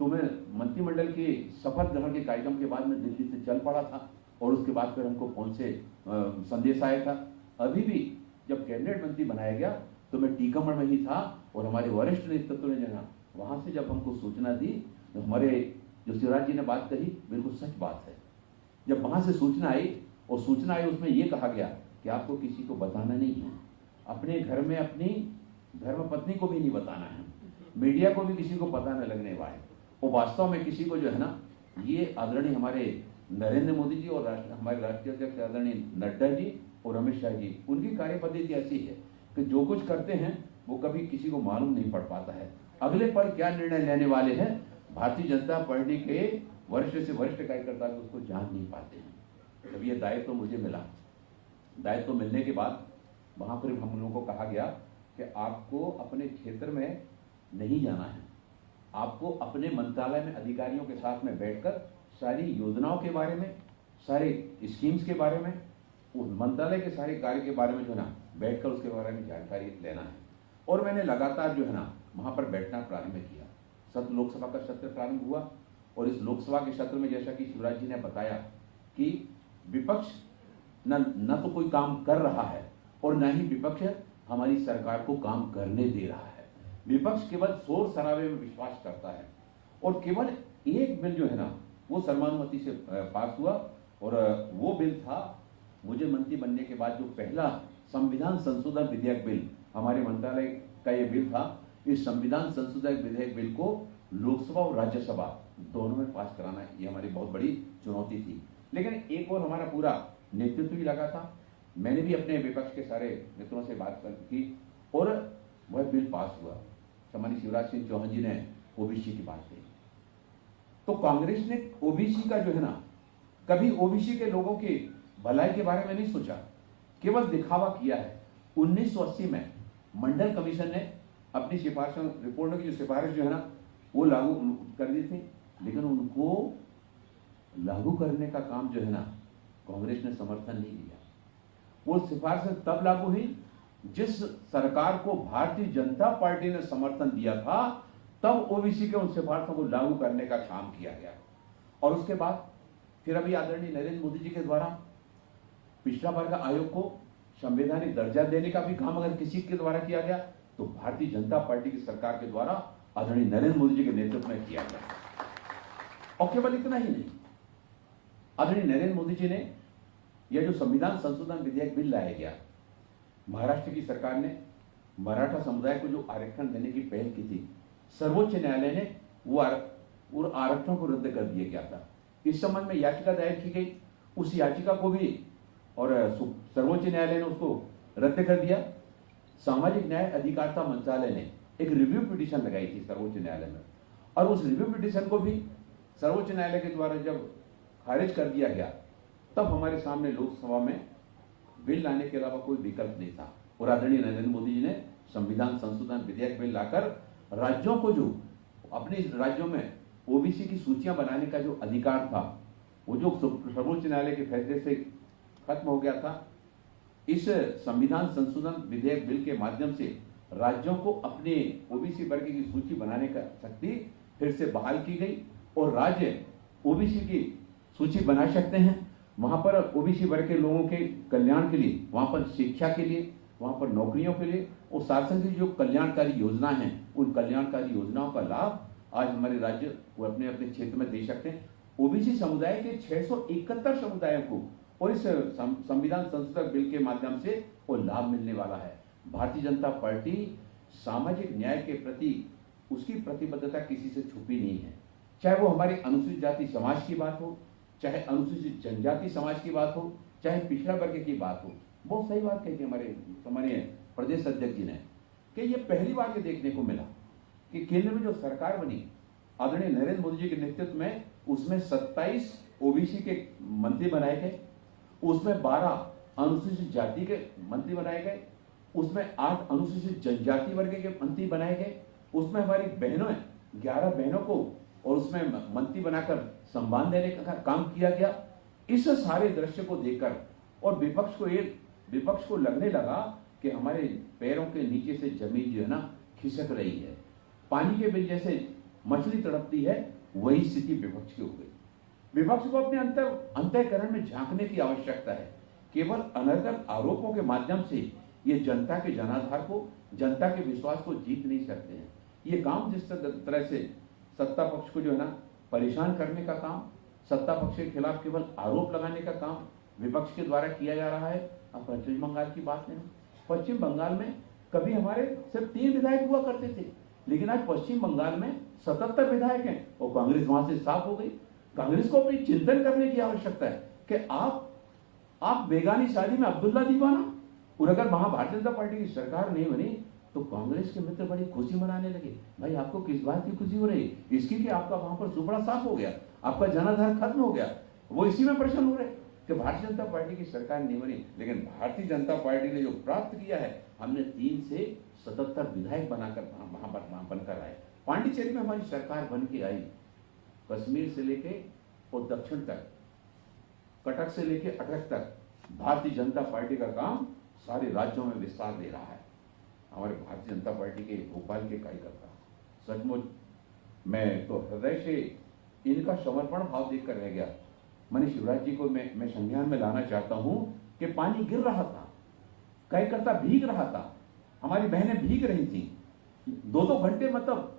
तो मैं मंत्रिमंडल के शपथ ग्रहण के कार्यक्रम के बाद में दिल्ली से चल पड़ा था, और उसके बाद फिर हमको फोन से संदेश आया था। अभी भी जब कैबिनेट मंत्री बनाया गया तो मैं टीकमगढ़ में ही था, और हमारे वरिष्ठ नेतृत्व ने जो है वहां से जब हमको सूचना दी, तो हमारे जो शिवराज जी ने बात कही बिल्कुल सच बात है। जब वहां से सूचना आई, और सूचना आई उसमें यह कहा गया कि आपको किसी को बताना नहीं है, अपने घर में अपनी धर्मपत्नी को भी नहीं बताना है, मीडिया को भी किसी को पता न लगने वाले। और वास्तव में किसी को जो है ना, ये आदरणीय हमारे नरेंद्र मोदी जी और हमारे राष्ट्रीय अध्यक्ष आदरणीय नड्डा जी और अमित शाह जी, उनकी कार्य पद्धति ऐसी है कि जो कुछ करते हैं वो कभी किसी को मालूम नहीं पड़ पाता है। अगले पल क्या निर्णय लेने वाले हैं, भारतीय जनता पार्टी के वरिष्ठ से वरिष्ठ कार्यकर्ता भी उसको जान नहीं पाते हैं। जब ये दायित्व मुझे मिला, दायित्व मिलने के बाद वहां पर हम लोगों को कहा गया कि आपको अपने क्षेत्र में नहीं जाना है, आपको अपने मंत्रालय में अधिकारियों के साथ में बैठकर सारी योजनाओं के बारे में, सारे स्कीम्स के बारे में, उस मंत्रालय के सारे कार्य के बारे में जो है ना बैठकर उसके बारे में जानकारी लेना है। और मैंने लगातार जो है ना वहां पर बैठना प्रारंभ किया। सत्र लोकसभा का सत्र प्रारंभ हुआ, और इस लोकसभा के सत्र में जैसा कि शिवराज जी ने बताया कि विपक्ष न तो कोई काम कर रहा है और न ही विपक्ष हमारी सरकार को काम करने दे रहा है। विपक्ष केवल शोर शराबे में विश्वास करता है, और केवल एक बिल जो है ना वो सर्वानुमति से पास हुआ, और वो बिल था मुझे मंत्री बनने के बाद जो पहला संविधान संशोधन विधेयक बिल हमारे मंत्रालय का ये बिल था। इस संविधान संशोधन विधेयक बिल को लोकसभा और राज्यसभा दोनों में पास कराना ये हमारी बहुत बड़ी चुनौती थी। लेकिन एक और हमारा पूरा नेतृत्व भी लगा था। मैंने भी अपने विपक्ष के सारे मित्रों से बात की, और वह बिल पास हुआ। सम्मानित शिवराज सिंह चौहान जी ने ओबीसी की बात कही, तो कांग्रेस ने ओबीसी का जो है ना, कभी ओबीसी के लोगों की भलाई के बारे में नहीं सोचा, केवल दिखावा किया है। 1980 में मंडल कमीशन ने अपनी सिफारिशों रिपोर्टों की जो सिफारिश जो है ना वो लागू कर दी थी, लेकिन उनको लागू करने का काम जो है ना कांग्रेस ने समर्थन नहीं दिया। वो सिफारिशें तब लागू हुई जिस सरकार को भारतीय जनता पार्टी ने समर्थन दिया था, तब ओबीसी के उन सिफारिशों को लागू करने का काम किया गया। और उसके बाद फिर अभी आदरणीय नरेंद्र मोदी जी के द्वारा पिछड़ा वर्ग आयोग को संवैधानिक दर्जा देने का भी काम अगर किसी के द्वारा किया गया तो भारतीय जनता पार्टी की सरकार के द्वारा आदरणीय नरेंद्र मोदी जी के नेतृत्व में किया गया। और केवल इतना ही नहीं, आदरणीय नरेंद्र मोदी जी ने यह जो संविधान संशोधन विधेयक बिल लाया गया, महाराष्ट्र की सरकार ने मराठा समुदाय को जो आरक्षण देने की पहल की थी, सर्वोच्च न्यायालय ने वो आरक्षण को रद्द कर दिया गया था। इस संबंध में याचिका दायर की गई, उस याचिका को भी और सर्वोच्च न्यायालय ने उसको रद्द कर दिया। सामाजिक न्याय अधिकारिता मंत्रालय ने एक रिव्यू पिटीशन लगाई थी सर्वोच्च न्यायालय में, और उस रिव्यू पिटीशन को भी सर्वोच्च न्यायालय के द्वारा जब खारिज कर दिया गया, तब हमारे सामने लोकसभा में बिल लाने के अलावा कोई विकल्प नहीं था। और आदरणीय नरेंद्र मोदी जी ने संविधान संशोधन विधेयक बिल लाकर राज्यों को जो अपने राज्यों में ओबीसी की सूचियां बनाने का जो अधिकार था, वो जो सर्वोच्च न्यायालय के फैसले से खत्म हो गया था, इस संविधान संशोधन विधेयक बिल के माध्यम से राज्यों को अपने ओबीसी वर्ग की सूची बनाने का शक्ति फिर से बहाल की गई, और राज्य ओबीसी की सूची बना सकते हैं। वहां पर ओबीसी वर्ग के लोगों के कल्याण के लिए, वहां पर शिक्षा के लिए, वहां पर नौकरियों के लिए और साथ साथ जो कल्याणकारी योजना है उन कल्याणकारी योजनाओं का लाभ आज हमारे राज्य वो अपने अपने क्षेत्र में दे सकते हैं। ओबीसी समुदाय के 671 समुदायों को और इस संविधान संशोधन बिल के माध्यम से वो लाभ मिलने वाला है। भारतीय जनता पार्टी सामाजिक न्याय के प्रति उसकी प्रतिबद्धता किसी से छुपी नहीं है, चाहे वो हमारे अनुसूचित जाति समाज की बात हो, चाहे अनुसूचित जनजाति समाज की बात हो, चाहे पिछड़ा वर्ग की बात हो। बहुत सही बात कही थी हमारे प्रदेश अध्यक्ष जी ने कि ये पहली बार ये देखने को मिला कि केंद्र में जो सरकार बनी आदरणीय नरेंद्र मोदी जी के नेतृत्व में, उसमें 27 ओबीसी के मंत्री बनाए गए, उसमें 12 अनुसूचित जाति के मंत्री बनाए गए, उसमें 8 अनुसूचित जनजाति वर्ग के मंत्री बनाए गए, उसमें हमारी बहनों 11 बहनों को और उसमें मंत्री बनाकर सम्मान देने का काम किया गया। इस सारे दृश्य को देखकर और विपक्ष को लगने लगा कि हमारे पैरों के नीचे से जमीन जो है ना खिसक रही है, पानी के बिल जैसे मछली तड़पती है, वही स्थिति विपक्ष की हो गई। विपक्ष को अपने अंतःकरण में झांकने की आवश्यकता है। केवल अनर्गल आरोपों के माध्यम से ये जनता के जनाधार को, जनता के विश्वास को जीत नहीं सकते हैं। ये काम जिस तरह से सत्ता पक्ष को जो है ना परेशान करने का काम, सत्ता पक्ष के खिलाफ केवल आरोप लगाने का काम विपक्ष के द्वारा किया जा रहा है। अब पश्चिम बंगाल की बात है, पश्चिम बंगाल में कभी हमारे सिर्फ 3 विधायक हुआ करते थे, लेकिन आज पश्चिम बंगाल में 77 विधायक हैं और कांग्रेस वहां से साफ हो गई। कांग्रेस को अपनी चिंतन करने की आवश्यकता है कि आप बेगानी शादी में अब्दुल्ला दीवाना, और अगर वहां भारतीय जनता पार्टी की सरकार नहीं बनी तो कांग्रेस के मित्र बड़ी खुशी मनाने लगे। भाई आपको किस बात की खुशी हो रही है? इसकी कि आपका वहां पर सुपड़ा साफ हो गया, आपका जनाधार खत्म हो गया। वो इसी में प्रश्न हो रहे कि भारतीय जनता पार्टी की सरकार नहीं बनी, लेकिन भारतीय जनता पार्टी ने जो प्राप्त किया है, हमने 3 से 77 विधायक बनाकर वहां बनकर आए। पांडिचेरी में हमारी सरकार बन के आई, कश्मीर से लेके और दक्षिण तक, कटक से लेके अटक तक भारतीय जनता पार्टी का काम सारे राज्यों में विस्तार दे रहा है। हमारे भारतीय जनता पार्टी के भोपाल के कार्यकर्ता, सचमुच मैं तो हृदय से इनका समर्पण भाव देखकर रह गया। मैंने शिवराज जी को मैं संज्ञान में लाना चाहता हूं कि पानी गिर रहा था, कार्यकर्ता भीग रहा था, हमारी बहनें भीग रही थी, 2-2 घंटे मतलब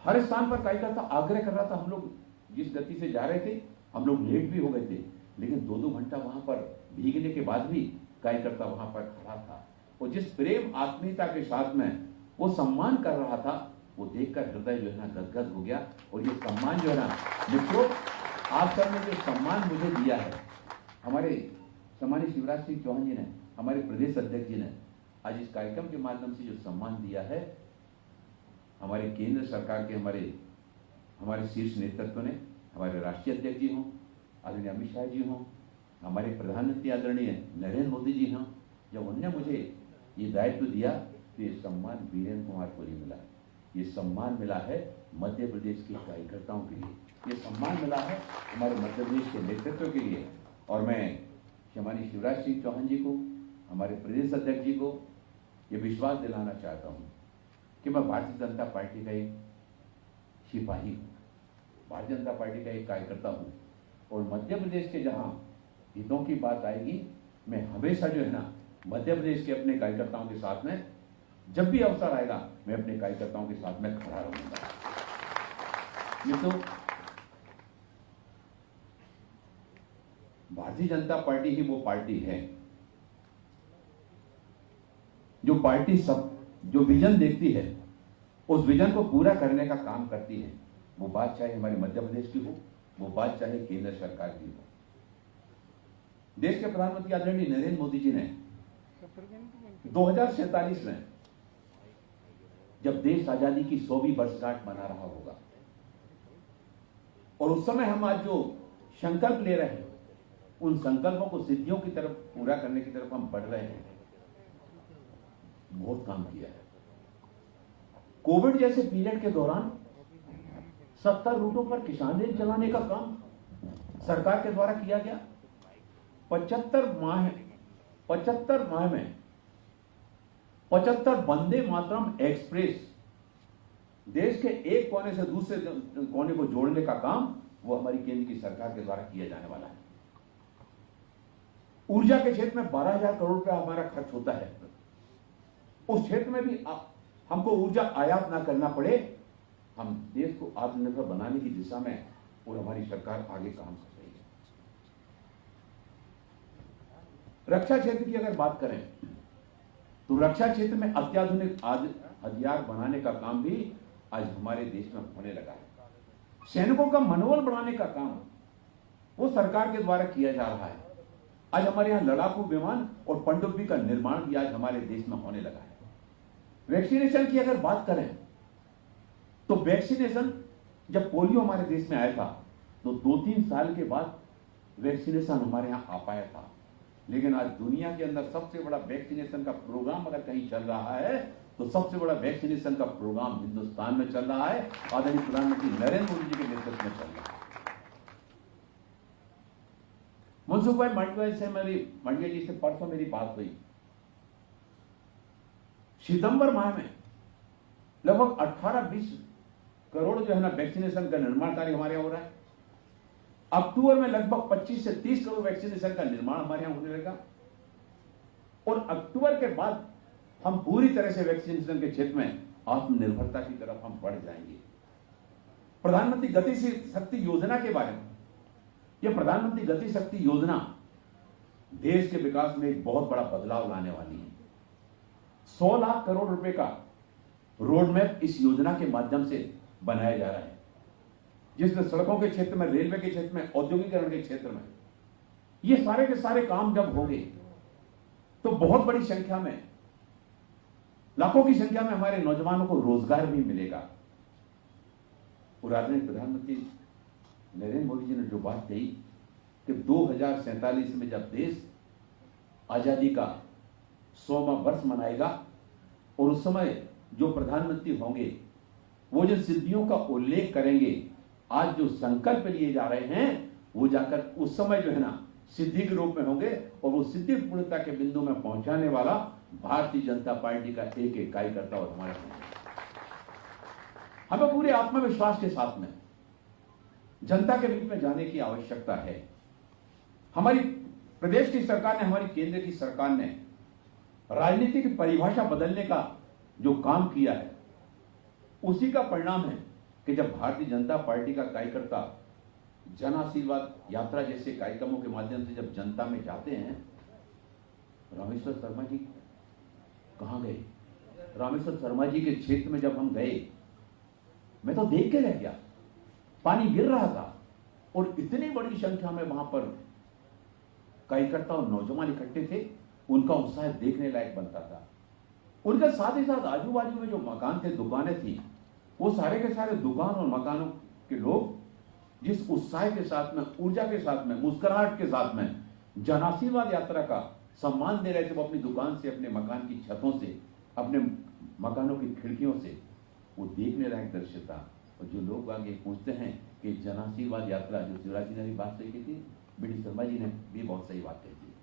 हर स्थान पर कार्यकर्ता आग्रह कर रहा था। हम लोग जिस गति से जा रहे थे, हम लोग लेट भी हो गए थे, लेकिन 2-2 घंटा वहां पर भीगने के बाद भी कार्यकर्ता वहां पर खड़ा था और जिस प्रेम आत्मीयता के साथ में वो सम्मान कर रहा था, वो देखकर हृदय जो है ना गदगद हो गया। और ये सम्मान जो है ना मित्रों, आप सबने जो सम्मान मुझे दिया है, हमारे सम्मानित शिवराज सिंह चौहान जी ने, हमारे प्रदेश अध्यक्ष जी ने आज इस कार्यक्रम के माध्यम से जो सम्मान दिया है, हमारे केंद्र सरकार के हमारे शीर्ष नेतृत्व ने, हमारे राष्ट्रीय अध्यक्ष जी हों, आदरणीय अमित शाह जी हों, हमारे प्रधानमंत्री आदरणीय नरेंद्र मोदी जी हों, जब उन्होंने मुझे ये दायित्व दिया तो ये सम्मान वीरेंद्र कुमार को नहीं मिला, ये सम्मान मिला है मध्य प्रदेश के कार्यकर्ताओं के लिए, ये सम्मान मिला है हमारे मध्य प्रदेश के नेतृत्व के लिए। और मैं श्रीमानी शिवराज सिंह चौहान जी को, हमारे प्रदेश अध्यक्ष जी को ये विश्वास दिलाना चाहता हूँ कि मैं भारतीय जनता पार्टी का एक सिपाही हूँ, भारतीय जनता पार्टी का एक कार्यकर्ता हूँ और मध्य प्रदेश के जहाँ हितों की बात आएगी, मैं हमेशा जो है ना मध्य प्रदेश के अपने कार्यकर्ताओं के साथ में, जब भी अवसर आएगा मैं अपने कार्यकर्ताओं के साथ में खड़ा रहूंगा। ये तो भारतीय जनता पार्टी ही वो पार्टी है जो विजन देखती है, उस विजन को पूरा करने का काम करती है। वो बात चाहे हमारे मध्य प्रदेश की हो, वो बात चाहे केंद्र सरकार की हो। देश के प्रधानमंत्री आदरणीय नरेंद्र मोदी जी ने 2047 में, जब देश आजादी की 100वीं वर्षगांठ मना रहा होगा और उस समय हम आज जो संकल्प ले रहे हैं, उन संकल्पों को सिद्धियों की तरफ पूरा करने की तरफ हम बढ़ रहे हैं। बहुत काम किया है। कोविड जैसे पीरियड के दौरान 70 रूटों पर किसान रेल चलाने का काम सरकार के द्वारा किया गया। 75 माह में 75 वंदे मातरम एक्सप्रेस देश के एक कोने से दूसरे कोने को जोड़ने का काम वो हमारी केंद्र की सरकार के द्वारा किया जाने वाला है। ऊर्जा के क्षेत्र में 12,000 करोड़ रुपया हमारा खर्च होता है उस क्षेत्र में भी हमको ऊर्जा आयात ना करना पड़े, हम देश को आत्मनिर्भर बनाने की दिशा में और हमारी सरकार आगे काम कर रही है। रक्षा क्षेत्र की अगर बात करें तो रक्षा क्षेत्र में अत्याधुनिक आज हथियार बनाने का काम भी आज हमारे देश में होने लगा है। सैनिकों का मनोबल बढ़ाने का काम वो सरकार के द्वारा किया जा रहा है। आज हमारे यहां लड़ाकू विमान और पनडुब्बी का निर्माण भी आज हमारे देश में होने लगा है। वैक्सीनेशन की अगर बात करें तो वैक्सीनेशन, जब पोलियो हमारे देश में आया था तो 2-3 साल के बाद वैक्सीनेशन हमारे यहां आ पाया था, लेकिन आज दुनिया के अंदर सबसे बड़ा वैक्सीनेशन का प्रोग्राम अगर कहीं चल रहा है तो सबसे बड़ा वैक्सीनेशन का प्रोग्राम हिंदुस्तान में चल रहा है। आदरणीय प्रधानमंत्री नरेंद्र मोदी जी के नेतृत्व में चल रहा है। मनसुख भाई मांडविया जी से परसों मेरी बात हुई। सितंबर माह में लगभग 18-20 करोड़ जो है ना वैक्सीनेशन का निर्माण कार्य हमारे यहां हो रहा है। अक्टूबर में लगभग 25 से 30 करोड़ वैक्सीनेशन का निर्माण हमारे यहां होने लगा और अक्टूबर के बाद हम पूरी तरह से वैक्सीनेशन के क्षेत्र में आत्मनिर्भरता की तरफ हम बढ़ जाएंगे। प्रधानमंत्री गति शक्ति योजना के बारे में, यह प्रधानमंत्री गति शक्ति योजना देश के विकास में एक बहुत बड़ा बदलाव लाने वाली है। 100 लाख करोड़ रुपए का रोड मैप इस योजना के माध्यम से बनाया जा रहा है, जिसमें सड़कों के क्षेत्र में, रेलवे के क्षेत्र में, औद्योगिकरण के क्षेत्र में ये सारे के सारे काम जब होंगे तो बहुत बड़ी संख्या में, लाखों की संख्या में हमारे नौजवानों को रोजगार भी मिलेगा। और आदरणीय प्रधानमंत्री नरेंद्र मोदी जी ने जो बात कही कि 2047 में जब देश आजादी का 100वां वर्ष मनाएगा और उस समय जो प्रधानमंत्री होंगे वो जिन सिद्धियों का उल्लेख करेंगे, आज जो संकल्प लिए जा रहे हैं वो जाकर उस समय जो है ना सिद्धि के रूप में होंगे और वो सिद्धि पूर्णता के बिंदु में पहुंचाने वाला भारतीय जनता पार्टी का एक एक कार्यकर्ता और हमारे हमें पूरे आत्मविश्वास के साथ में जनता के बीच में जाने की आवश्यकता है। हमारी प्रदेश की सरकार ने, हमारी केंद्र की सरकार ने राजनीति की परिभाषा बदलने का जो काम किया है उसी का परिणाम है कि जब भारतीय जनता पार्टी का कार्यकर्ता जन आशीर्वाद यात्रा जैसे कार्यक्रमों के माध्यम से जब जनता में जाते हैं, रामेश्वर शर्मा जी कहां गए? रामेश्वर शर्मा जी के क्षेत्र में जब हम गए, मैं तो देख के रह गया, पानी गिर रहा था और इतनी बड़ी संख्या में वहां पर कार्यकर्ता और नौजवान इकट्ठे थे। उनका उत्साह देखने लायक बनता था। उनके साथ ही साथ आजू बाजू में जो मकान थे, दुकानें थी, वो सारे के सारे दुकान और मकानों के लोग जिस उत्साह के साथ में, ऊर्जा के साथ में, मुस्कुराहट के साथ में जन आशीर्वाद यात्रा का सम्मान दे रहे थे, वो अपनी दुकान से, अपने मकान की छतों से, अपने मकानों की खिड़कियों से, वो देखने लायक दृश्य था। और जो लोग आगे पूछते हैं कि जन आशीर्वाद यात्रा, जो शिवराज जी ने भी बात सही की थी, बीडी शर्मा जी ने भी बहुत सही बात कही थी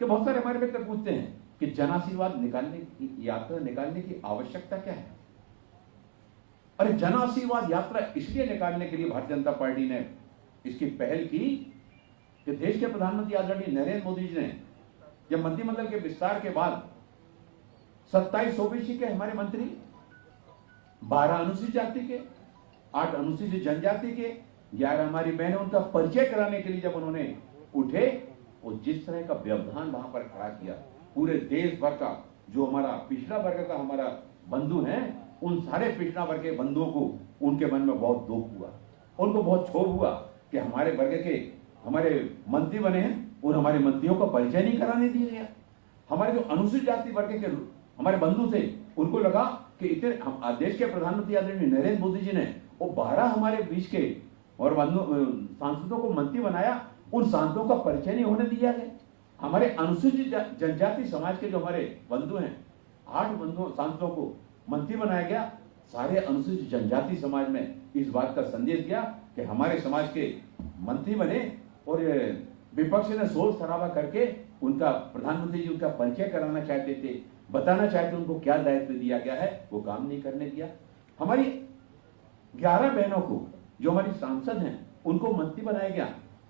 कि बहुत सारे हमारे मित्र पूछते हैं कि जन आशीर्वाद निकालने की यात्रा निकालने की आवश्यकता क्या है। अरे जन आशीर्वाद यात्रा इसलिए निकालने के लिए भारतीय जनता पार्टी ने इसकी पहल की कि देश के प्रधानमंत्री आदरणीय नरेंद्र मोदी जी ने जब मंत्रिमंडल के विस्तार के बाद 27 ओबीसी के हमारे मंत्री, 12 अनुसूचित जाति के, 8 अनुसूचित जनजाति के, 11 हमारी बहनें, उनका परिचय कराने के लिए जब उन्होंने उठे और जिस तरह का व्यवधान वहां पर खड़ा किया, पूरे देश भर का जो हमारा पिछड़ा वर्ग का हमारा बंधु है, उन सारे पिछड़ा वर्ग के बंधुओं को उनके मन में बहुत दुख हुआ, उनको बहुत क्षोभ हुआ कि हमारे वर्ग के हमारे मंत्री बने हैं और हमारे मंत्रियों का परिचय नहीं कराने दिया गया। हमारे जो अनुसूचित जाति वर्ग के हमारे बंधु थे, उनको लगा कि इतने देश के प्रधानमंत्री आदरणीय नरेंद्र मोदी जी ने वो 12 हमारे बीच के और सांसदों को मंत्री बनाया, उन सांसदों का परिचय नहीं होने दिया गया। हमारे अनुसूचित जनजाति समाज के जो हमारे बंधु हैं, 8 सांसदों को मंत्री बनाया गया। सारे अनुसूचित जनजाति समाज में इस बात का संदेश गया कि हमारे समाज के मंत्री बने और विपक्ष ने शोर शराबा करके उनका, प्रधानमंत्री जी उनका परिचय कराना चाहते थे, बताना चाहते उनको क्या दायित्व दिया गया है, वो काम नहीं करने दिया। हमारी 11 बहनों को जो हमारी सांसद हैं उनको मंत्री बनाया गया।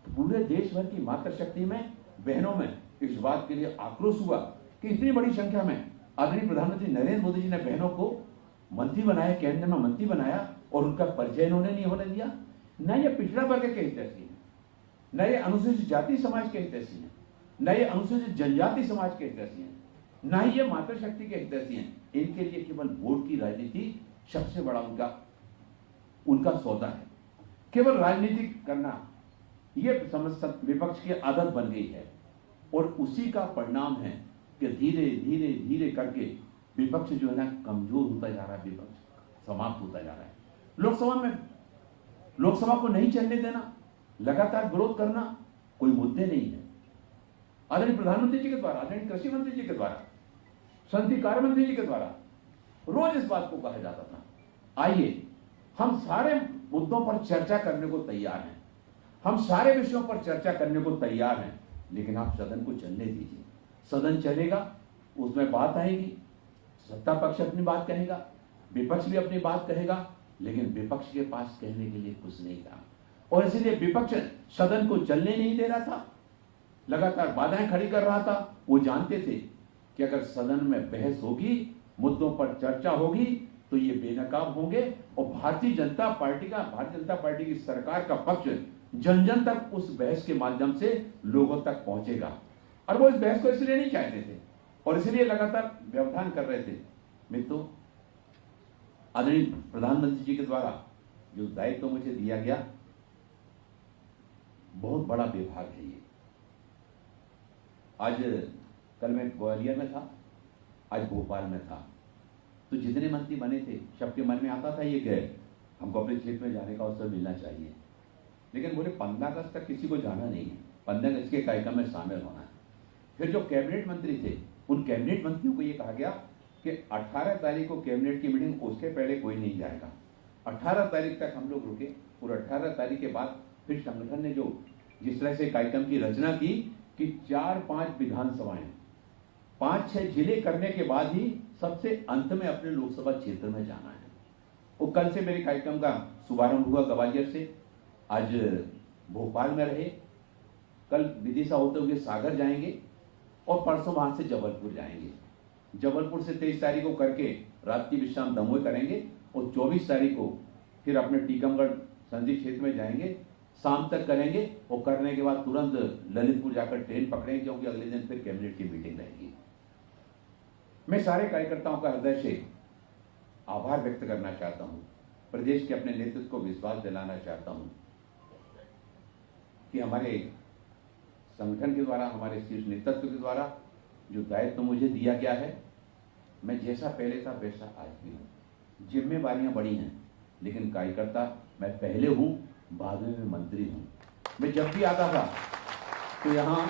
पूरे देश भर की मातृशक्ति में, बहनों में इस बात के लिए आक्रोश हुआ कि इतनी बड़ी संख्या में आदरणीय प्रधानमंत्री नरेंद्र मोदी जी ने बहनों को मंत्री बनाया, कैबिनेट में मंत्री बनाया और उनका परिचय इन्होंने नहीं होने दिया। न ये पिछड़ा वर्ग के हितैषी हैं, न ये अनुसूचित जाति समाज के हितैषी हैं, न ये अनुसूचित जनजाति समाज के हितैषी हैं, न ही ये मातृशक्ति के हितैषी हैं। इनके लिए केवल वोट की राजनीति सबसे बड़ा उनका सौदा है। केवल राजनीति करना ये विपक्ष की आदत बन गई है और उसी का परिणाम है कि धीरे धीरे धीरे करके विपक्ष जो है ना कमजोर होता जा रहा है, विपक्ष समाप्त होता जा रहा है। लोकसभा को नहीं चलने देना, लगातार विरोध करना, कोई मुद्दे नहीं है। आदरणीय प्रधानमंत्री जी के द्वारा, आदरणीय कृषि मंत्री जी के द्वारा, संसदीय कार्य मंत्री जी के द्वारा रोज इस बात को कहा जाता था, आइए हम सारे मुद्दों पर चर्चा करने को तैयार हैं, हम सारे विषयों पर चर्चा करने को तैयार हैं, लेकिन आप सदन को चलने दीजिए। सदन चलेगा, उसमें बात आएगी, सत्ता पक्ष अपनी बात कहेगा, विपक्ष भी अपनी बात कहेगा, लेकिन विपक्ष के पास कहने के लिए कुछ नहीं था और इसलिए विपक्ष सदन को चलने नहीं दे रहा था, लगातार बाधाएं खड़ी कर रहा था। वो जानते थे कि अगर सदन में बहस होगी, मुद्दों पर चर्चा होगी तो ये बेनकाब होंगे और भारतीय जनता पार्टी की सरकार का पक्ष जन जन तक उस बहस के माध्यम से लोगों तक पहुंचेगा और वो इस बहस को इसलिए नहीं चाहते थे और इसलिए लगातार व्यवधान कर रहे थे। मित्रों, आदरणीय प्रधानमंत्री जी के द्वारा जो दायित्व मुझे दिया गया, बहुत बड़ा विभाग है ये। आज कल मैं ग्वालियर में था, आज भोपाल में था, तो जितने मंत्री बने थे सबके मन में आता था ये कि हमको अपने क्षेत्र में जाने का अवसर मिलना चाहिए, लेकिन बोले 15 अगस्त तक किसी को जाना नहीं है, 15 अगस्त के कार्यक्रम में शामिल होना है। फिर जो कैबिनेट मंत्री थे, उन कैबिनेट मंत्रियों को ये कहा गया कि 18 तारीख को कैबिनेट की मीटिंग, उसके पहले कोई नहीं जाएगा। 18 तारीख तक हम लोग रुके और 18 तारीख के बाद फिर संगठन ने जो जिस तरह से कार्यक्रम की रचना की कि 4-5 विधानसभाएं, 5-6 जिले करने के बाद ही सबसे अंत में अपने लोकसभा क्षेत्र में जाना है। वो कल से मेरे कार्यक्रम का शुभारंभ हुआ ग्वालियर से, आज भोपाल में रहे, कल विदिशा होते हुए सागर जाएंगे और परसों वहां से जबलपुर जाएंगे। जबलपुर से 23 तारीख को करके रात्रि विश्राम दमोह करेंगे और 24 तारीख को फिर अपने टीकमगढ़ संसदीय क्षेत्र में जाएंगे, शाम तक करेंगे और करने के बाद तुरंत ललितपुर जाकर ट्रेन पकड़ेंगे, क्योंकि अगले दिन फिर कैबिनेट की मीटिंग रहेगी। मैं सारे कार्यकर्ताओं का हृदय से आभार व्यक्त करना चाहता हूं, प्रदेश के अपने नेतृत्व को विश्वास दिलाना चाहता हूं कि हमारे संगठन के द्वारा, हमारे शीर्ष नेतृत्व के द्वारा जो दायित्व मुझे दिया गया है, मैं जैसा पहले था वैसा आज भी हूं। जिम्मेवारियां बड़ी हैं, लेकिन कार्यकर्ता मैं पहले हूं, बाद में मैं मंत्री हूं। मैं जब भी आता था तो यहाँ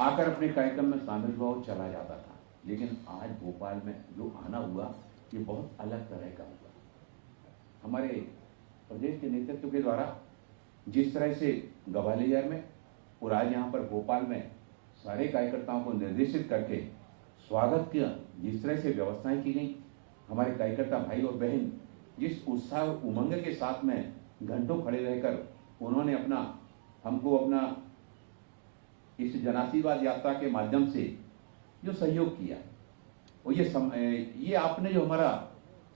आकर अपने कार्यक्रम में शामिल हुआ और चला जाता था, लेकिन आज भोपाल में जो आना हुआ ये बहुत अलग तरह का हुआ। हमारे प्रदेश के नेतृत्व के द्वारा जिस तरह से ग्वालियर में और आज यहाँ पर भोपाल में सारे कार्यकर्ताओं को निर्देशित करके स्वागत किया, जिस तरह से व्यवस्थाएं की गई, हमारे कार्यकर्ता भाई और बहन जिस उत्साह उमंग के साथ में घंटों खड़े रहकर उन्होंने हमको अपना इस जनाशीर्वाद यात्रा के माध्यम से जो सहयोग किया और ये आपने जो हमारा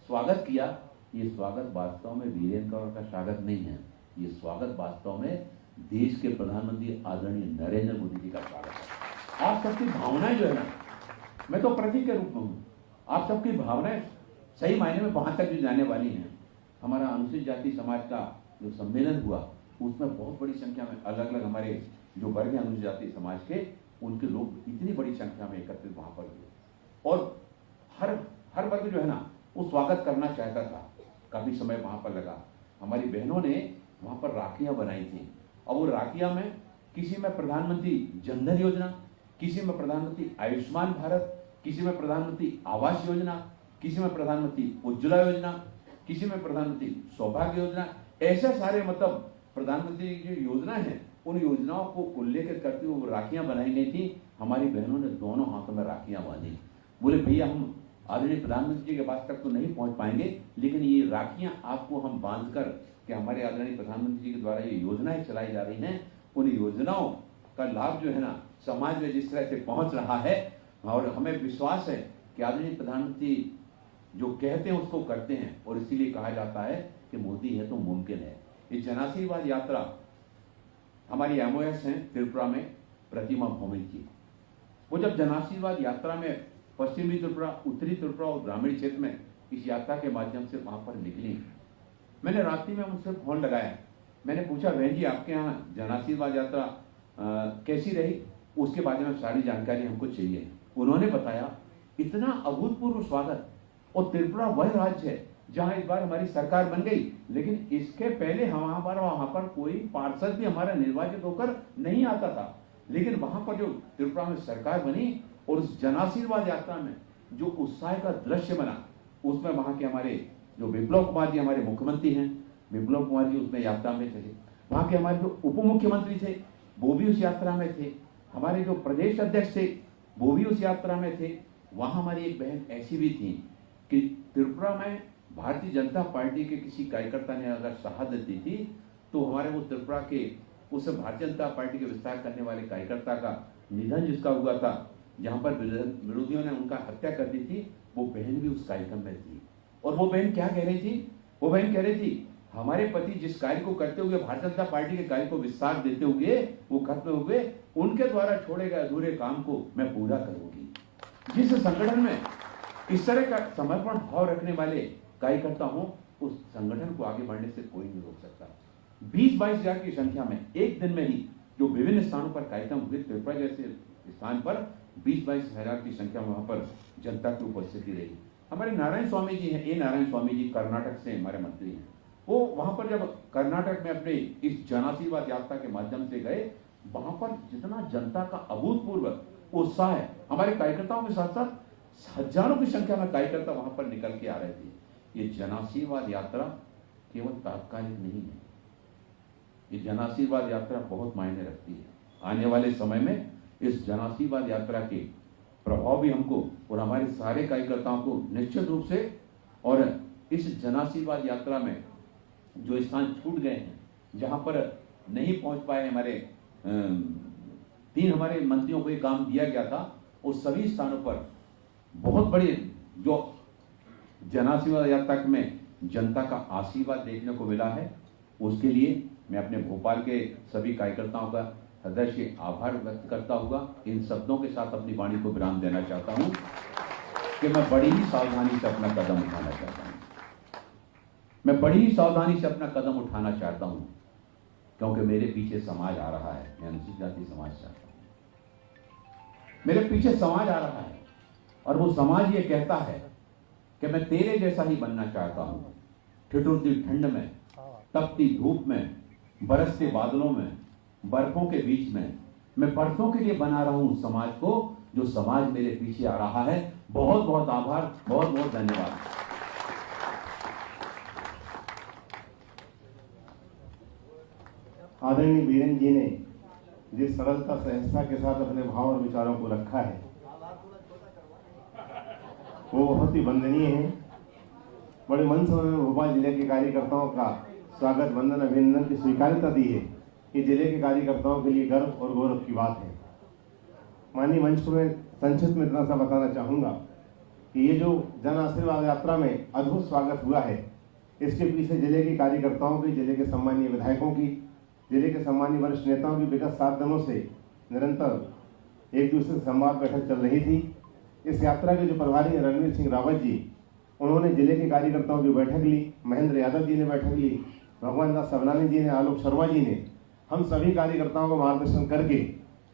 स्वागत किया, ये स्वागत वास्तव में वीरेंद्र कंवर का स्वागत नहीं है, ये स्वागत वास्तव में देश के प्रधानमंत्री आदरणीय नरेंद्र मोदी जी का स्वागत है। आप सबकी भावनाएं जो है ना, मैं तो प्रतीक के रूप में हूं, आप सबकी भावनाएं सही मायने में वहां तक भी जाने वाली हैं। हमारा अनुसूचित जाति समाज का जो सम्मेलन हुआ, उसमें बहुत बड़ी संख्या में अलग अलग हमारे जो वर्ग हैं अनुसूचित जाति समाज के, उनके लोग इतनी बड़ी संख्या में एकत्रित वहां पर हुए और हर वर्ग जो है ना वो स्वागत करना चाहता था। काफी समय वहां पर लगा। हमारी बहनों ने वहां पर राखियां बनाई थी और वो राखियां में किसी में प्रधानमंत्री जन धन योजना, किसी में प्रधानमंत्री आयुष्मान भारत, किसी में प्रधानमंत्री आवास योजना, किसी में प्रधानमंत्री उज्ज्वला योजना, किसी में प्रधानमंत्री सौभाग्य योजना, ऐसे सारे मतलब प्रधानमंत्री की जो योजना है उन योजनाओं को उल्लेख करते हुए राखियां बनाई गई थी। हमारी बहनों ने दोनों हाथों में राखियां बांधी। बोले भैया हम आदरणीय प्रधानमंत्री जी के पास तक तो नहीं पहुंच पाएंगे, लेकिन ये राखियां आपको हम बांधकर कि हमारे आदरणीय प्रधानमंत्री जी के द्वारा ये योजनाएं चलाई जा रही हैं, उन योजनाओं का लाभ जो है ना समाज में जिस तरह से पहुंच रहा है, और हमें विश्वास है कि आदरणीय प्रधानमंत्री जो कहते हैं उसको करते हैं, और इसीलिए कहा जाता है कि मोदी है तो मुमकिन है। ये जनाशीर्वाद यात्रा हमारी एमओएस हैं त्रिपुरा में प्रतिमा भौमिक जी, वो जब जनाशीर्वाद यात्रा में पश्चिमी त्रिपुरा, उत्तरी त्रिपुरा और ग्रामीण क्षेत्र में इस यात्रा के माध्यम से वहां पर निकली, मैंने रात्रि में उनसे फोन लगाया। मैंने पूछा, बहन जी आपके यहाँ जनाशीर्वाद यात्रा कैसी रही, उसके बारे में सारी जानकारी हमको चाहिए। उन्होंने बताया इतना अभूतपूर्व स्वागत, और त्रिपुरा वह राज्य है जहां इस बार हमारी सरकार बन गई, लेकिन इसके पहले वहां पर कोई पार्षद भी हमारा निर्वाचित होकर नहीं आता था। लेकिन वहां पर जो त्रिपुरा में सरकार बनी और उस जनाशीर्वाद यात्रा में जो उत्साह का दृश्य बना, उसमें वहां के हमारे जो विप्लव कुमार जी हमारे मुख्यमंत्री हैं, विप्लव कुमार जी उसमें यात्रा में थे। वहां के हमारे जो उप मुख्यमंत्री थे वो भी उस यात्रा में थे। हमारे जो प्रदेश अध्यक्ष थे वो भी उस यात्रा में थे। वहां हमारी एक बहन ऐसी भी थी कि त्रिपुरा में भारतीय जनता पार्टी के किसी कार्यकर्ता ने अगर शहादत दी थी तो हमारे वो त्रिपुरा के उस भारतीय जनता पार्टी के विस्तार करने वाले कार्यकर्ता का निधन जिसका हुआ था, जहां पर विरोधियों ने उनका हत्या कर दी थी, वो बहन भी उस कार्यक्रम में थी। और वो बहन क्या कह रही थी? वो बहन कह रही थी हमारे पति जिस कार्य को करते हुए भारतीय जनता पार्टी के कार्य को विस्तार देते हुए वो खत्म हुए, उनके द्वारा छोड़े गए अधूरे काम को मैं पूरा करूंगी। जिस संगठन में इस तरह का समर्पण भाव रखने वाले कार्यकर्ता हो, उस संगठन को आगे बढ़ने से कोई नहीं रोक सकता। 20-22 हजार की संख्या में एक दिन में ही जो विभिन्न स्थानों पर कार्यक्रम हुए, त्रिपुरा जैसे स्थान पर 20-22 हजार की संख्या में वहां पर जनता की उपस्थिति रही। हमारे नारायण स्वामी जी हैं, ए नारायण स्वामी जी कर्नाटक से हमारे मंत्री हैं। वो वहां पर जब कर्नाटक में अपने इस जनाशीर्वाद यात्रा के माध्यम से गए, वहां पर जितना जनता का अभूतपूर्व उत्साह है, हमारे कार्यकर्ताओं के साथ साथ हजारों की संख्या में कार्यकर्ता वहां पर निकल के आ रहे थे। ये जनाशीर्वाद यात्रा केवल तात्कालिक नहीं है, ये जनाशीर्वाद यात्रा बहुत मायने रखती है। आने वाले समय में इस जनाशीर्वाद यात्रा के प्रभाव भी हमको और हमारे सारे कार्यकर्ताओं को निश्चित रूप से, और इस जनाशीर्वाद यात्रा में जो स्थान छूट गए हैं, जहां पर नहीं पहुंच पाए हमारे 3 हमारे मंत्रियों को ये काम दिया गया था, उस सभी स्थानों पर बहुत बड़े जो जनाशीर्वाद यात्रा में जनता का आशीर्वाद देखने को मिला है, उसके लिए मैं अपने भोपाल के सभी कार्यकर्ताओं का हृदय से आभार व्यक्त करता हुआ इन शब्दों के साथ अपनी वाणी को विराम देना चाहता हूं कि मैं बड़ी ही सावधानी से अपना कदम उठाना चाहता हूं। मैं बड़ी ही सावधानी से अपना कदम उठाना चाहता हूं क्योंकि मेरे पीछे समाज आ रहा है। मैं अनुसूचित जाति समाज चाहता हूं, मेरे पीछे समाज आ रहा है और वो समाज ये कहता है कि मैं तेरे जैसा ही बनना चाहता हूं। ठिठुरती ठंड में, तपती धूप में, बरसते बादलों में, बर्फों के बीच में मैं बरसों के लिए बना रहा हूं समाज को, जो समाज मेरे पीछे आ रहा है। बहुत बहुत आभार, बहुत बहुत धन्यवाद। आदरणीय बीरेन जी ने जिस सरलता सहजता के साथ अपने भाव और विचारों को रखा है वो बहुत ही वंदनीय है। बड़े मन से उन्होंने भोपाल जिले के कार्यकर्ताओं का स्वागत, वंदन, अभिनंदन की स्वीकार्यता दी है। ये जिले के कार्यकर्ताओं के लिए गर्व और गौरव की बात है। माननीय मंच को मैं संक्षिप्त में इतना सा बताना चाहूंगा कि ये जो जन आशीर्वाद यात्रा में अद्भुत स्वागत हुआ है, इसके पीछे जिले के कार्यकर्ताओं की, जिले के सम्मानीय विधायकों की, जिले के सम्मानीय वरिष्ठ नेताओं की विगत 7 दिनों से निरंतर एक दूसरे से संवाद बैठक चल रही थी। इस यात्रा के जो प्रभारी हैं रणवीर सिंह रावत जी, उन्होंने जिले के कार्यकर्ताओं की बैठक ली। महेंद्र यादव जी ने बैठक ली, भगवान दास सबनानी जी ने, आलोक शर्मा जी ने, हम सभी कार्यकर्ताओं को मार्गदर्शन करके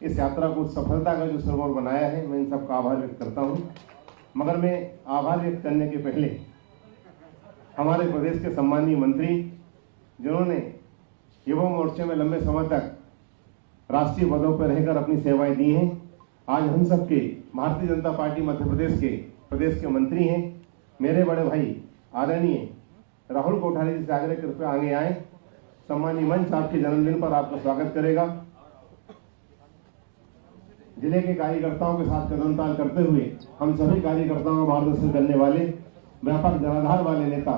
इस यात्रा को सफलता का जो सिरमौर बनाया है, मैं इन सबका आभार व्यक्त करता हूँ। मगर मैं आभार व्यक्त करने के पहले हमारे प्रदेश के सम्मानीय मंत्री, जिन्होंने युवा मोर्चे में लंबे समय तक राष्ट्रीय पदों पर रहकर अपनी सेवाएं दी हैं, आज हम सबके भारतीय जनता पार्टी मध्य प्रदेश के मंत्री हैं, मेरे बड़े भाई आदरणीय राहुल कोठारी जी से आग्रह कृपया आगे आए। सम्मानीय मंच आपके जन्मदिन पर आपका स्वागत करेगा। जिले के कार्यकर्ताओं के साथ कदमताल करते हुए हम सभी कार्यकर्ताओं का मार्गदर्शन करने वाले व्यापक जनाधार वाले नेता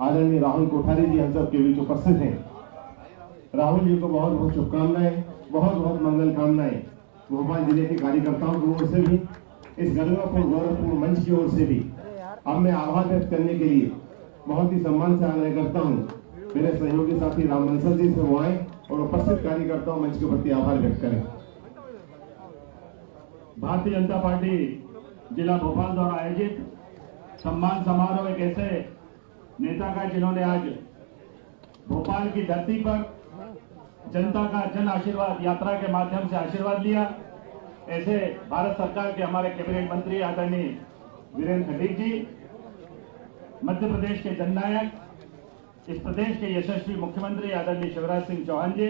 आदरणीय राहुल कोठारी जी हम सबके बीच उपस्थित हैं। राहुल जी को बहुत बहुत शुभकामनाएं, बहुत बहुत मंगल कामनाएं भोपाल जिले के कार्यकर्ताओं की ओर से भी इस गरिमापूर्ण गौरवपूर्ण मंच की ओर से भी अब मैं आभार व्यक्त करने के लिए बहुत ही सम्मान से आग्रह करता हूँ मेरे सहयोगी साथी राम बंसल जी से वो आए और उपस्थित कार्यकर्ताओं मंच के प्रति आभार व्यक्त करें। भारतीय जनता पार्टी जिला भोपाल द्वारा आयोजित सम्मान समारोह एक ऐसे नेता का जिन्होंने आज भोपाल की धरती पर जनता का जन आशीर्वाद यात्रा के माध्यम से आशीर्वाद लिया। ऐसे भारत सरकार के हमारे कैबिनेट मंत्री आदरणीय वीरेंद्र खटीक जी, मध्य प्रदेश के जननायक, इस प्रदेश के यशस्वी मुख्यमंत्री आदरणीय शिवराज सिंह चौहान जी,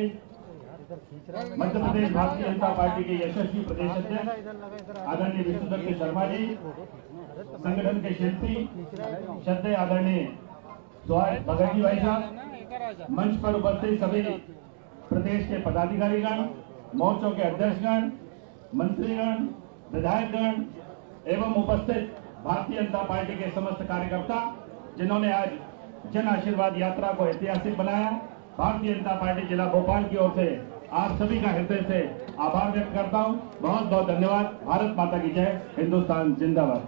मध्य प्रदेश भारतीय जनता पार्टी के यशस्वी प्रदेश अध्यक्ष आदरणीय विष्णुदत्त शर्मा जी, संगठन के शिल्पी श्रद्धेय आदरणीय सुभाष भगत जी भाई साहब, मंच पर उपस्थित सभी प्रदेश के पदाधिकारीगण, मोर्चों के अध्यक्षगण, मंत्रीगण, विधायकगण एवं उपस्थित भारतीय जनता पार्टी के समस्त कार्यकर्ता जिन्होंने आज जन आशीर्वाद यात्रा को ऐतिहासिक बनाया। भारतीय जनता पार्टी जिला भोपाल की ओर से आप सभी का हृदय से आभार व्यक्त करता हूं। बहुत बहुत धन्यवाद। भारत माता की जय। हिंदुस्तान जिंदाबाद।